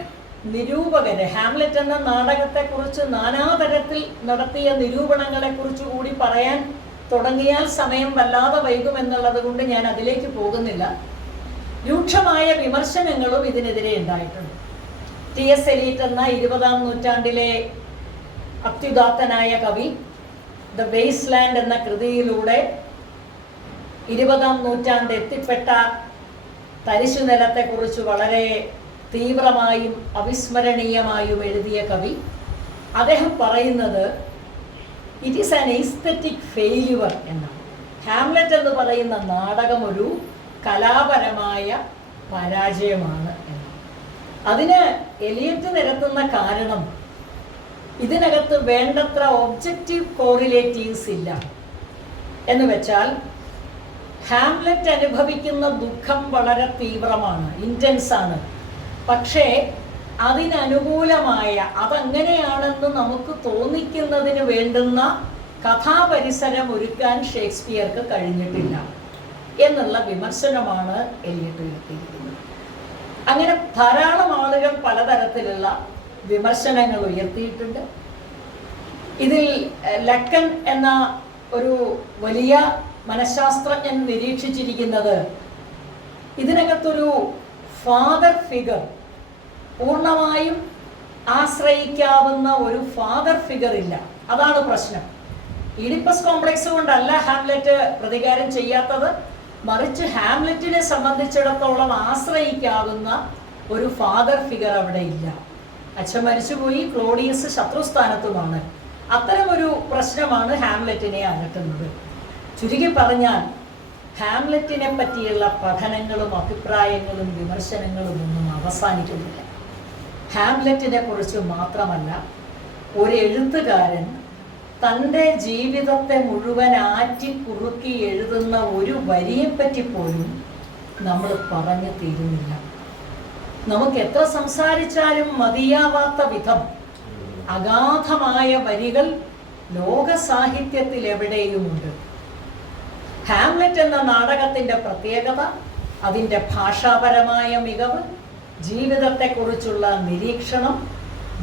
നിരൂപകര് ഹാംലെറ്റ് എന്ന നാടകത്തെക്കുറിച്ച് നാനാതരത്തിൽ നടത്തിയ നിരൂപണങ്ങളെക്കുറിച്ച് കൂടി പറയാൻ തുടങ്ങിയാൽ സമയം വല്ലാതെ വൈകുമെന്നുള്ളത് കൊണ്ട് ഞാൻ അതിലേക്ക് പോകുന്നില്ല. രൂക്ഷമായ വിമർശനങ്ങളും ഇതിനെതിരെ ഉണ്ടായിട്ടുണ്ട്. T.S. എലീറ്റ് എന്ന 20-ാം നൂറ്റാണ്ടിലെ അത്യുദാത്തനായ കവി ദ വേസ്റ്റ്ലാൻഡ് എന്ന കൃതിയിലൂടെ 20-ാം നൂറ്റാണ്ട് എത്തിപ്പെട്ട തരിശുനിലത്തെക്കുറിച്ച് വളരെ തീവ്രമായും അവിസ്മരണീയമായും എഴുതിയ കവി, അദ്ദേഹം പറയുന്നത് it is an aesthetic failure എന്നാണ്. ഹാംലെറ്റ് എന്ന് പറയുന്ന നാടകം ഒരു കലാപരമായ പരാജയമാണ് എന്ന്. അതിന് എലിയറ്റ് നിരത്തുന്ന കാരണം ഇതിനകത്ത് വേണ്ടത്ര ഒബ്ജക്റ്റീവ് കോറിലേറ്റീവ്സ് ഇല്ല. എന്ന് വെച്ചാൽ ഹാംലെറ്റ് അനുഭവിക്കുന്ന ദുഃഖം വളരെ തീവ്രമാണ്, ഇൻറ്റൻസ് ആണ്. പക്ഷേ അതിനനുകൂലമായ, അതങ്ങനെയാണെന്ന് നമുക്ക് തോന്നിക്കുന്നതിന് വേണ്ടുന്ന കഥാപരിസരം ഒരുക്കാൻ ഷേക്സ്പിയർക്ക് കഴിഞ്ഞിട്ടില്ല എന്നുള്ള വിമർശനമാണ് എലിയറ്റ് ഉയർത്തിയിരിക്കുന്നത്. അങ്ങനെ ധാരാളം ആളുകൾ പലതരത്തിലുള്ള വിമർശനങ്ങൾ ഉയർത്തിയിട്ടുണ്ട്. ഇതിൽ ലക്കൻ എന്ന ഒരു വലിയ മനഃശാസ്ത്രജ്ഞൻ നിരീക്ഷിച്ചിരിക്കുന്നത് ഇതിനകത്തൊരു ഫാദർ ഫിഗർ, പൂർണ്ണമായും ആശ്രയിക്കാവുന്ന ഒരു ഫാദർ ഫിഗർ ഇല്ല. അതാണ് പ്രശ്നം. ഈഡിപ്പസ് കോംപ്ലക്സ് കൊണ്ടല്ല ഹാംലെറ്റ് പ്രതികാരം ചെയ്യാത്തത്, മറിച്ച് ഹാംലെറ്റിനെ സംബന്ധിച്ചിടത്തോളം ആശ്രയിക്കാവുന്ന ഒരു ഫാദർ ഫിഗർ അവിടെ ഇല്ല. അച്ഛൻ മരിച്ചുപോയി, ക്ലോഡിയസ് ശത്രുസ്ഥാനത്തുമാണ്. അത്തരമൊരു പ്രശ്നമാണ് ഹാംലെറ്റിനെ അലട്ടുന്നത്. ചുരുക്കി പറഞ്ഞാൽ ഹാംലെറ്റിനെ പറ്റിയുള്ള പഠനങ്ങളും അഭിപ്രായങ്ങളും വിമർശനങ്ങളും ഒന്നും അവസാനിക്കുന്നില്ല. ഹാംലെറ്റിനെ കുറിച്ച് മാത്രമല്ല, ഒരു എഴുത്തുകാരൻ തൻ്റെ ജീവിതത്തെ മുഴുവൻ ആറ്റി കുറുക്കി എഴുതുന്ന ഒരു വരിയെപ്പറ്റി പോലും നമ്മൾ പറഞ്ഞു തീരുന്നില്ല. നമുക്ക് എത്ര സംസാരിച്ചാലും മതിയാവാത്ത വിധം അഗാധമായ വരികൾ ലോക സാഹിത്യത്തിൽ എവിടെയുമുണ്ട്. ഹാംലെറ്റ് എന്ന നാടകത്തിൻ്റെ പ്രത്യേകത അതിൻ്റെ ഭാഷാപരമായ മികവ്, ജീവിതത്തെക്കുറിച്ചുള്ള നിരീക്ഷണം,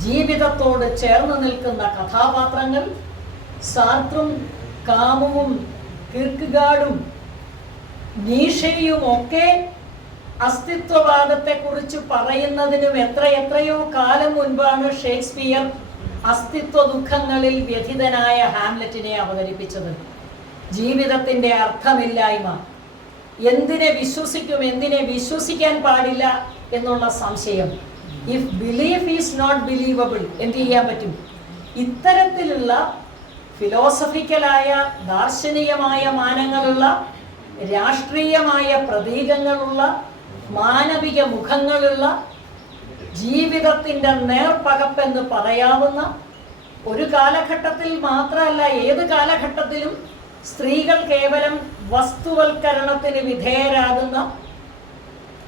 ജീവിതത്തോട് ചേർന്ന് നിൽക്കുന്ന കഥാപാത്രങ്ങൾ, സാർത്രും കാമുവും കിർക്ക്ഗാർഡും നീഷയും ഒക്കെ അസ്തിത്വവാദത്തെക്കുറിച്ച് പറയുന്നതിനും എത്രയോ കാലം മുൻപാണ് ഷേക്സ്പിയർ അസ്തിത്വ ദുഃഖങ്ങളിൽ വ്യഥിതനായ ഹാംലെറ്റിനെ അവതരിപ്പിച്ചത്. ജീവിതത്തിൻ്റെ അർത്ഥമില്ലായ്മ, എന്തിനെ വിശ്വസിക്കും എന്തിനെ വിശ്വസിക്കാൻ പാടില്ല എന്നുള്ള സംശയം, if belief is not believable എന്ത് ചെയ്യാൻ പറ്റും? ഇത്തരത്തിലുള്ള ഫിലോസഫിക്കലായ ദാർശനികമായ മാനങ്ങളുള്ള, രാഷ്ട്രീയമായ പ്രതീകങ്ങളുള്ള, മാനവിക മുഖങ്ങളുള്ള, ജീവിതത്തിൻ്റെ നേർപ്പകപ്പെന്ന് പറയാവുന്ന, ഒരു കാലഘട്ടത്തിൽ മാത്രമല്ല ഏത് കാലഘട്ടത്തിലും സ്ത്രീകൾ കേവലം വസ്തുവൽക്കരണത്തിന് വിധേയരാകുന്ന,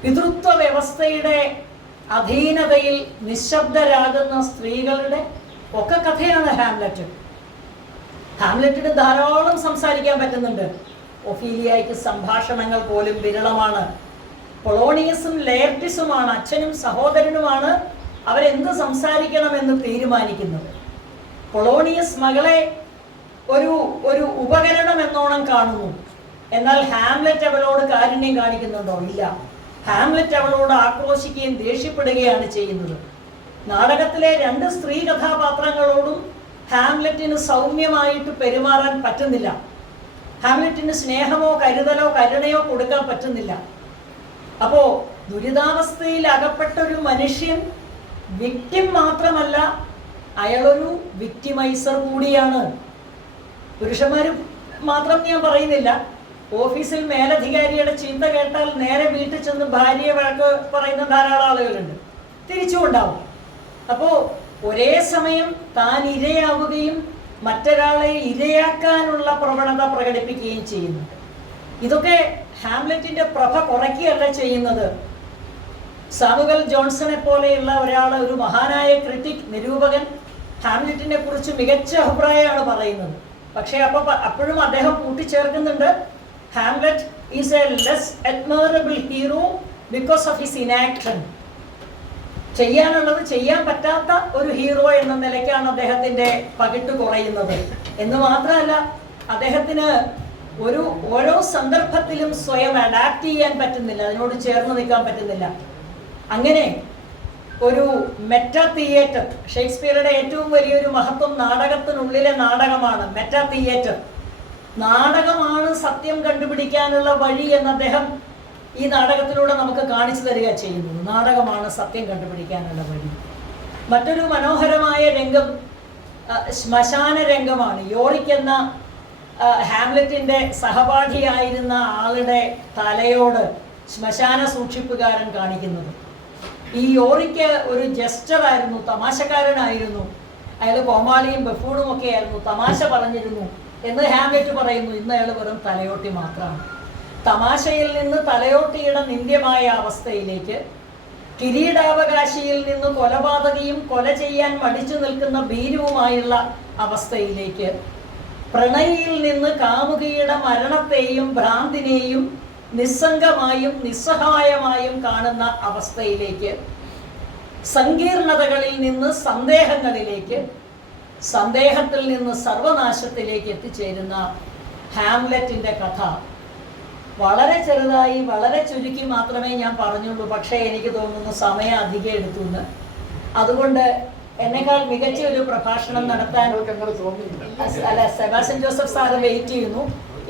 പിതൃത്വ വ്യവസ്ഥയുടെ അധീനതയിൽ നിശബ്ദരാകുന്ന സ്ത്രീകളുടെ ഒക്കെ കഥയാണ് ഹാംലെറ്റ്. ഹാംലെറ്റിന് ധാരാളം സംസാരിക്കാൻ പറ്റുന്നുണ്ട്. ഒഫീലിയയ്ക്ക് സംഭാഷണങ്ങൾ പോലും വിരളമാണ്. പൊളോണിയസും ലേർട്ടിസുമാണ്, അച്ഛനും സഹോദരനുമാണ് അവരെന്ത് സംസാരിക്കണമെന്ന് തീരുമാനിക്കുന്നത്. പൊളോണിയസ് മകളെ ഒരു ഉപകരണം എന്നോണം കാണുന്നു. എന്നാൽ ഹാംലെറ്റ് അവളോട് കാരുണ്യം കാണിക്കുന്നുണ്ടോ? ഇല്ല. ഹാംലെറ്റ് അവളോട് ആക്രോശിക്കുകയും ദേഷ്യപ്പെടുകയാണ് ചെയ്യുന്നത്. നാടകത്തിലെ 2 സ്ത്രീ കഥാപാത്രങ്ങളോടും ഹാംലെറ്റിന് സൗമ്യമായിട്ട് പെരുമാറാൻ പറ്റുന്നില്ല. ഹാംലെറ്റിന് സ്നേഹമോ കരുതലോ കരുണയോ കൊടുക്കാൻ പറ്റുന്നില്ല. അപ്പോ ദുരിതാവസ്ഥയിൽ അകപ്പെട്ടൊരു മനുഷ്യൻ വിക്ടിം മാത്രമല്ല, അയാളൊരു വിക്ടിമൈസർ കൂടിയാണ്. പുരുഷന്മാർ മാത്രം ഞാൻ പറയുന്നില്ല. ഓഫീസിൽ മേലധികാരിയുടെ ചീത്ത കേട്ടാൽ നേരെ വീട്ടിൽ ചെന്ന് ഭാര്യയെ വഴക്ക് പറയുന്ന ധാരാളം ആളുകളുണ്ട്, തിരിച്ചുണ്ടാവും. അപ്പോൾ ഒരേ സമയം താൻ ഇരയാവുകയും മറ്റൊരാളെ ഇരയാക്കാനുള്ള പ്രവണത പ്രകടിപ്പിക്കുകയും ചെയ്യുന്നുണ്ട്. ഇതൊക്കെ ഹാംലെറ്റിന്റെ പ്രഭ കുറയ്ക്കുകയല്ല ചെയ്യുന്നത്. സാമുവൽ ജോൺസനെ പോലെയുള്ള ഒരാൾ, ഒരു മഹാനായ ക്രിറ്റിക്, നിരൂപകൻ, ഹാംലെറ്റിനെ കുറിച്ച് മികച്ച അഭിപ്രായമാണ് പറയുന്നത്. പക്ഷേ അപ്പോഴും അദ്ദേഹം കൂട്ടിച്ചേർക്കുന്നുണ്ട്, Hamlet is a less admirable hero because of his inaction. ചെയ്യാനുള്ളത് ചെയ്യാൻ പറ്റാത്ത ഒരു ഹീറോ എന്ന നിലയ്ക്കാണ് അദ്ദേഹത്തിന്റെ പകിട്ട് കുറയുന്നത് എന്ന് മാത്രമല്ല, അദ്ദേഹത്തിന് ഓരോ സന്ദർഭത്തിലും സ്വയം അഡാപ്റ്റ് ചെയ്യാൻ പറ്റുന്നില്ല, അതിനോട് ചേർന്ന് നിൽക്കാൻ പറ്റുന്നില്ല. അങ്ങനെ ഒരു മെറ്റാ തിയേറ്റർ, ഷേക്സ്പിയറുടെ ഏറ്റവും വലിയൊരു മഹത്വം നാടകത്തിനുള്ളിലെ നാടകമാണ്. മെറ്റാ തിയേറ്റർ, നാടകമാണ് സത്യം കണ്ടുപിടിക്കാനുള്ള വഴി എന്ന് അദ്ദേഹം ഈ നാടകത്തിലൂടെ നമുക്ക് കാണിച്ചു തരിക ചെയ്യുന്നത്. നാടകമാണ് സത്യം കണ്ടുപിടിക്കാനുള്ള വഴി. മറ്റൊരു മനോഹരമായ രംഗം ശ്മശാന രംഗമാണ്. യോറിക് എന്ന ഹാംലെറ്റിന്റെ സഹപാഠിയായിരുന്ന ആളുടെ തലയോട് ശ്മശാന സൂക്ഷിപ്പുകാരൻ കാണിക്കുന്നത്. ഈ യോറിക്ക് ഒരു ജസ്റ്ററായിരുന്നു, തമാശക്കാരനായിരുന്നു. അയാൾ കോമാളിയും ബഫൂണും ഒക്കെ ആയിരുന്നു, തമാശ പറഞ്ഞിരുന്നു എന്ന് ഹാംലെറ്റ് പറയുന്നു. ഇന്ന് അയാൾ വെറും തലയോട്ടി മാത്രമാണ്. തമാശയിൽ നിന്ന് തലയോട്ടിയുടെ നിന്ദ്യമായ അവസ്ഥയിലേക്ക്, കിരീടാവകാശിയിൽ നിന്ന് കൊലപാതകയും കൊല ചെയ്യാൻ മടിച്ചു നിൽക്കുന്ന ഭീരുവുമായുള്ള അവസ്ഥയിലേക്ക്, പ്രണയിയിൽ നിന്ന് കാമുകിയുടെ മരണത്തെയും ഭ്രാന്തിനെയും നിസ്സംഗമായും നിസ്സഹായമായും കാണുന്ന അവസ്ഥയിലേക്ക്, സങ്കീർണതകളിൽ നിന്ന് സന്ദേഹങ്ങളിലേക്ക്, സന്ദേഹത്തിൽ നിന്ന് സർവനാശത്തിലേക്ക് എത്തിച്ചേരുന്ന ഹാംലെറ്റിൻ്റെ കഥ വളരെ ചെറുതായി, വളരെ ചുരുക്കി മാത്രമേ ഞാൻ പറഞ്ഞുള്ളൂ. പക്ഷേ എനിക്ക് തോന്നുന്നു സമയം അധികം എടുത്തുന്ന്. അതുകൊണ്ട് എന്നെക്കാൾ മികച്ച ഒരു പ്രഭാഷണം നടത്താൻ അല്ല സെബാസ്റ്റ്യൻ ജോസഫ് സാറ് വെയിറ്റ് ചെയ്യുന്നു.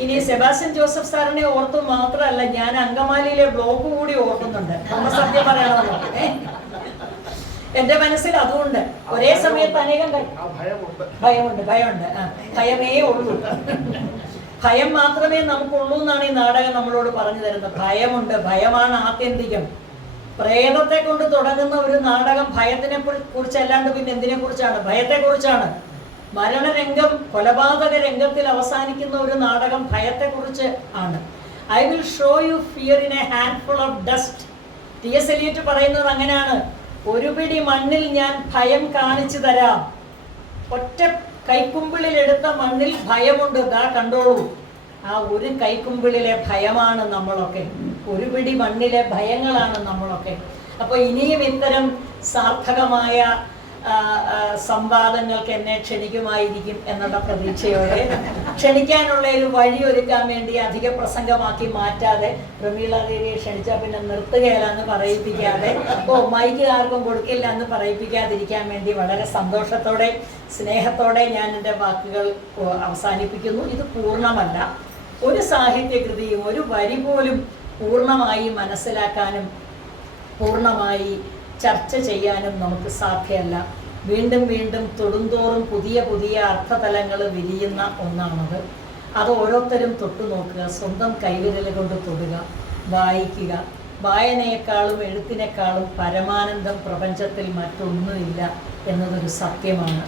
ഇനി സെബാസ്റ്റ്യൻ ജോസഫ് സാറിനെ ഓർത്തു മാത്രമല്ല, ഞാൻ അങ്കമാലിയിലെ ബ്ലോക്ക് കൂടി ഓർക്കുന്നുണ്ട്. നമ്മൾ സത്യം പറയണമല്ലോ, എന്റെ മനസ്സിൽ അതുകൊണ്ട് ഒരേ സമയത്ത് അനേകം ഭയമുണ്ട്. ഭയമേ ഉള്ളൂ. ഭയം മാത്രമേ നമുക്കുള്ളൂ എന്നാണ് ഈ നാടകം നമ്മളോട് പറഞ്ഞു തരുന്നത്. ഭയമുണ്ട്, ഭയമാണ് ആത്യന്തികം. പ്രേതത്തെ കൊണ്ട് തുടങ്ങുന്ന ഒരു നാടകം ഭയത്തിനെ കുറിച്ചല്ലാണ്ട് പിന്നെ എന്തിനെ കുറിച്ചാണ്? ഭയത്തെ കുറിച്ചാണ്. മരണരംഗം, കൊലപാതക രംഗത്തിൽ അവസാനിക്കുന്ന ഒരു നാടകം ഭയത്തെ കുറിച്ച് ആണ്. I will show you fear in a handful of dust. T S. Eliot പറയുന്നത് അങ്ങനെയാണ്. ഒരു പിടി മണ്ണിൽ ഞാൻ ഭയം കാണിച്ചു തരാം. ഒറ്റ കൈക്കുമ്പിളിൽ എടുത്ത മണ്ണിൽ ഭയമുണ്ട്, ദാ കണ്ടോളൂ. ആ ഒരു കൈക്കുമ്പിളിലെ ഭയമാണ് നമ്മളൊക്കെ, ഒരു പിടി മണ്ണിലെ ഭയങ്ങളാണ് നമ്മളൊക്കെ. അപ്പോൾ ഇനിയും ഇത്തരം സാർത്ഥകമായ സംവാദങ്ങൾക്ക് എന്നെ ക്ഷണിക്കുമായിരിക്കും എന്നുള്ള പ്രതീക്ഷയോടെ, ക്ഷണിക്കാനുള്ള ഒരു വഴി ഒരുക്കാൻ വേണ്ടി അധിക പ്രസംഗമാക്കി മാറ്റാതെ, പ്രമീള ദേവിയെ ക്ഷണിച്ചാൽ പിന്നെ നിർത്തുകയില്ല എന്ന് പറയിപ്പിക്കാതെ, മൈക്ക് ആർക്കും കൊടുക്കില്ല എന്ന് പറയിപ്പിക്കാതിരിക്കാൻ വേണ്ടി വളരെ സന്തോഷത്തോടെ സ്നേഹത്തോടെ ഞാൻ എൻ്റെ വാക്കുകൾ അവസാനിപ്പിക്കുന്നു. ഇത് പൂർണ്ണമല്ല. ഒരു സാഹിത്യകൃതിയും ഒരു വരി പോലും പൂർണ്ണമായി മനസ്സിലാക്കാനും പൂർണ്ണമായി ചർച്ച ചെയ്യാനും നമുക്ക് സാധ്യമല്ല. വീണ്ടും വീണ്ടും തൊടുന്തോറും പുതിയ പുതിയ അർത്ഥതലങ്ങൾ വിരിയുന്ന ഒന്നാണത്. അത് ഓരോരുത്തരും തൊട്ടു നോക്കുക, സ്വന്തം കൈവിരൽ കൊണ്ട് തൊടുക, വായിക്കുക. വായനയെക്കാളും എഴുത്തിനേക്കാളും പരമാനന്ദം പ്രപഞ്ചത്തിൽ മറ്റൊന്നുമില്ല എന്നതൊരു സത്യമാണ്.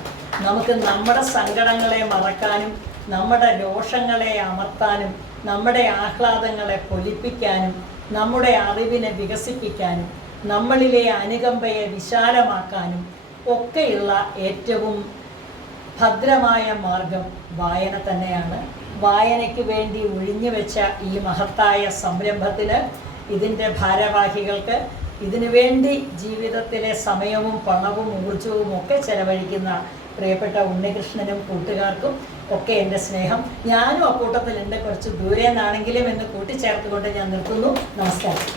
നമുക്ക് നമ്മുടെ സങ്കടങ്ങളെ മറക്കാനും നമ്മുടെ രോഷങ്ങളെ അമർത്താനും നമ്മുടെ ആഹ്ലാദങ്ങളെ പൊലിപ്പിക്കാനും നമ്മുടെ അറിവിനെ വികസിപ്പിക്കാനും നമ്മളിലെ അനുകമ്പയെ വിശാലമാക്കാനും ഒക്കെയുള്ള ഏറ്റവും ഭദ്രമായ മാർഗം വായന തന്നെയാണ്. വായനയ്ക്ക് വേണ്ടി ഒഴിഞ്ഞു വെച്ച ഈ മഹത്തായ സംരംഭത്തിന്, ഇതിൻ്റെ ഭാരവാഹികൾക്ക്, ഇതിനു വേണ്ടി ജീവിതത്തിലെ സമയവും പണവും ഊർജവും ഒക്കെ ചെലവഴിക്കുന്ന പ്രിയപ്പെട്ട ഉണ്ണികൃഷ്ണനും കൂട്ടുകാർക്കും ഒക്കെ എൻ്റെ സ്നേഹം. ഞാനും അക്കൂട്ടത്തിലുണ്ട്, കുറച്ച് ദൂരെ നിന്നാണെങ്കിലും എന്ന് കൂട്ടിച്ചേർത്തുകൊണ്ട് ഞാൻ നിർത്തുന്നു. നമസ്കാരം.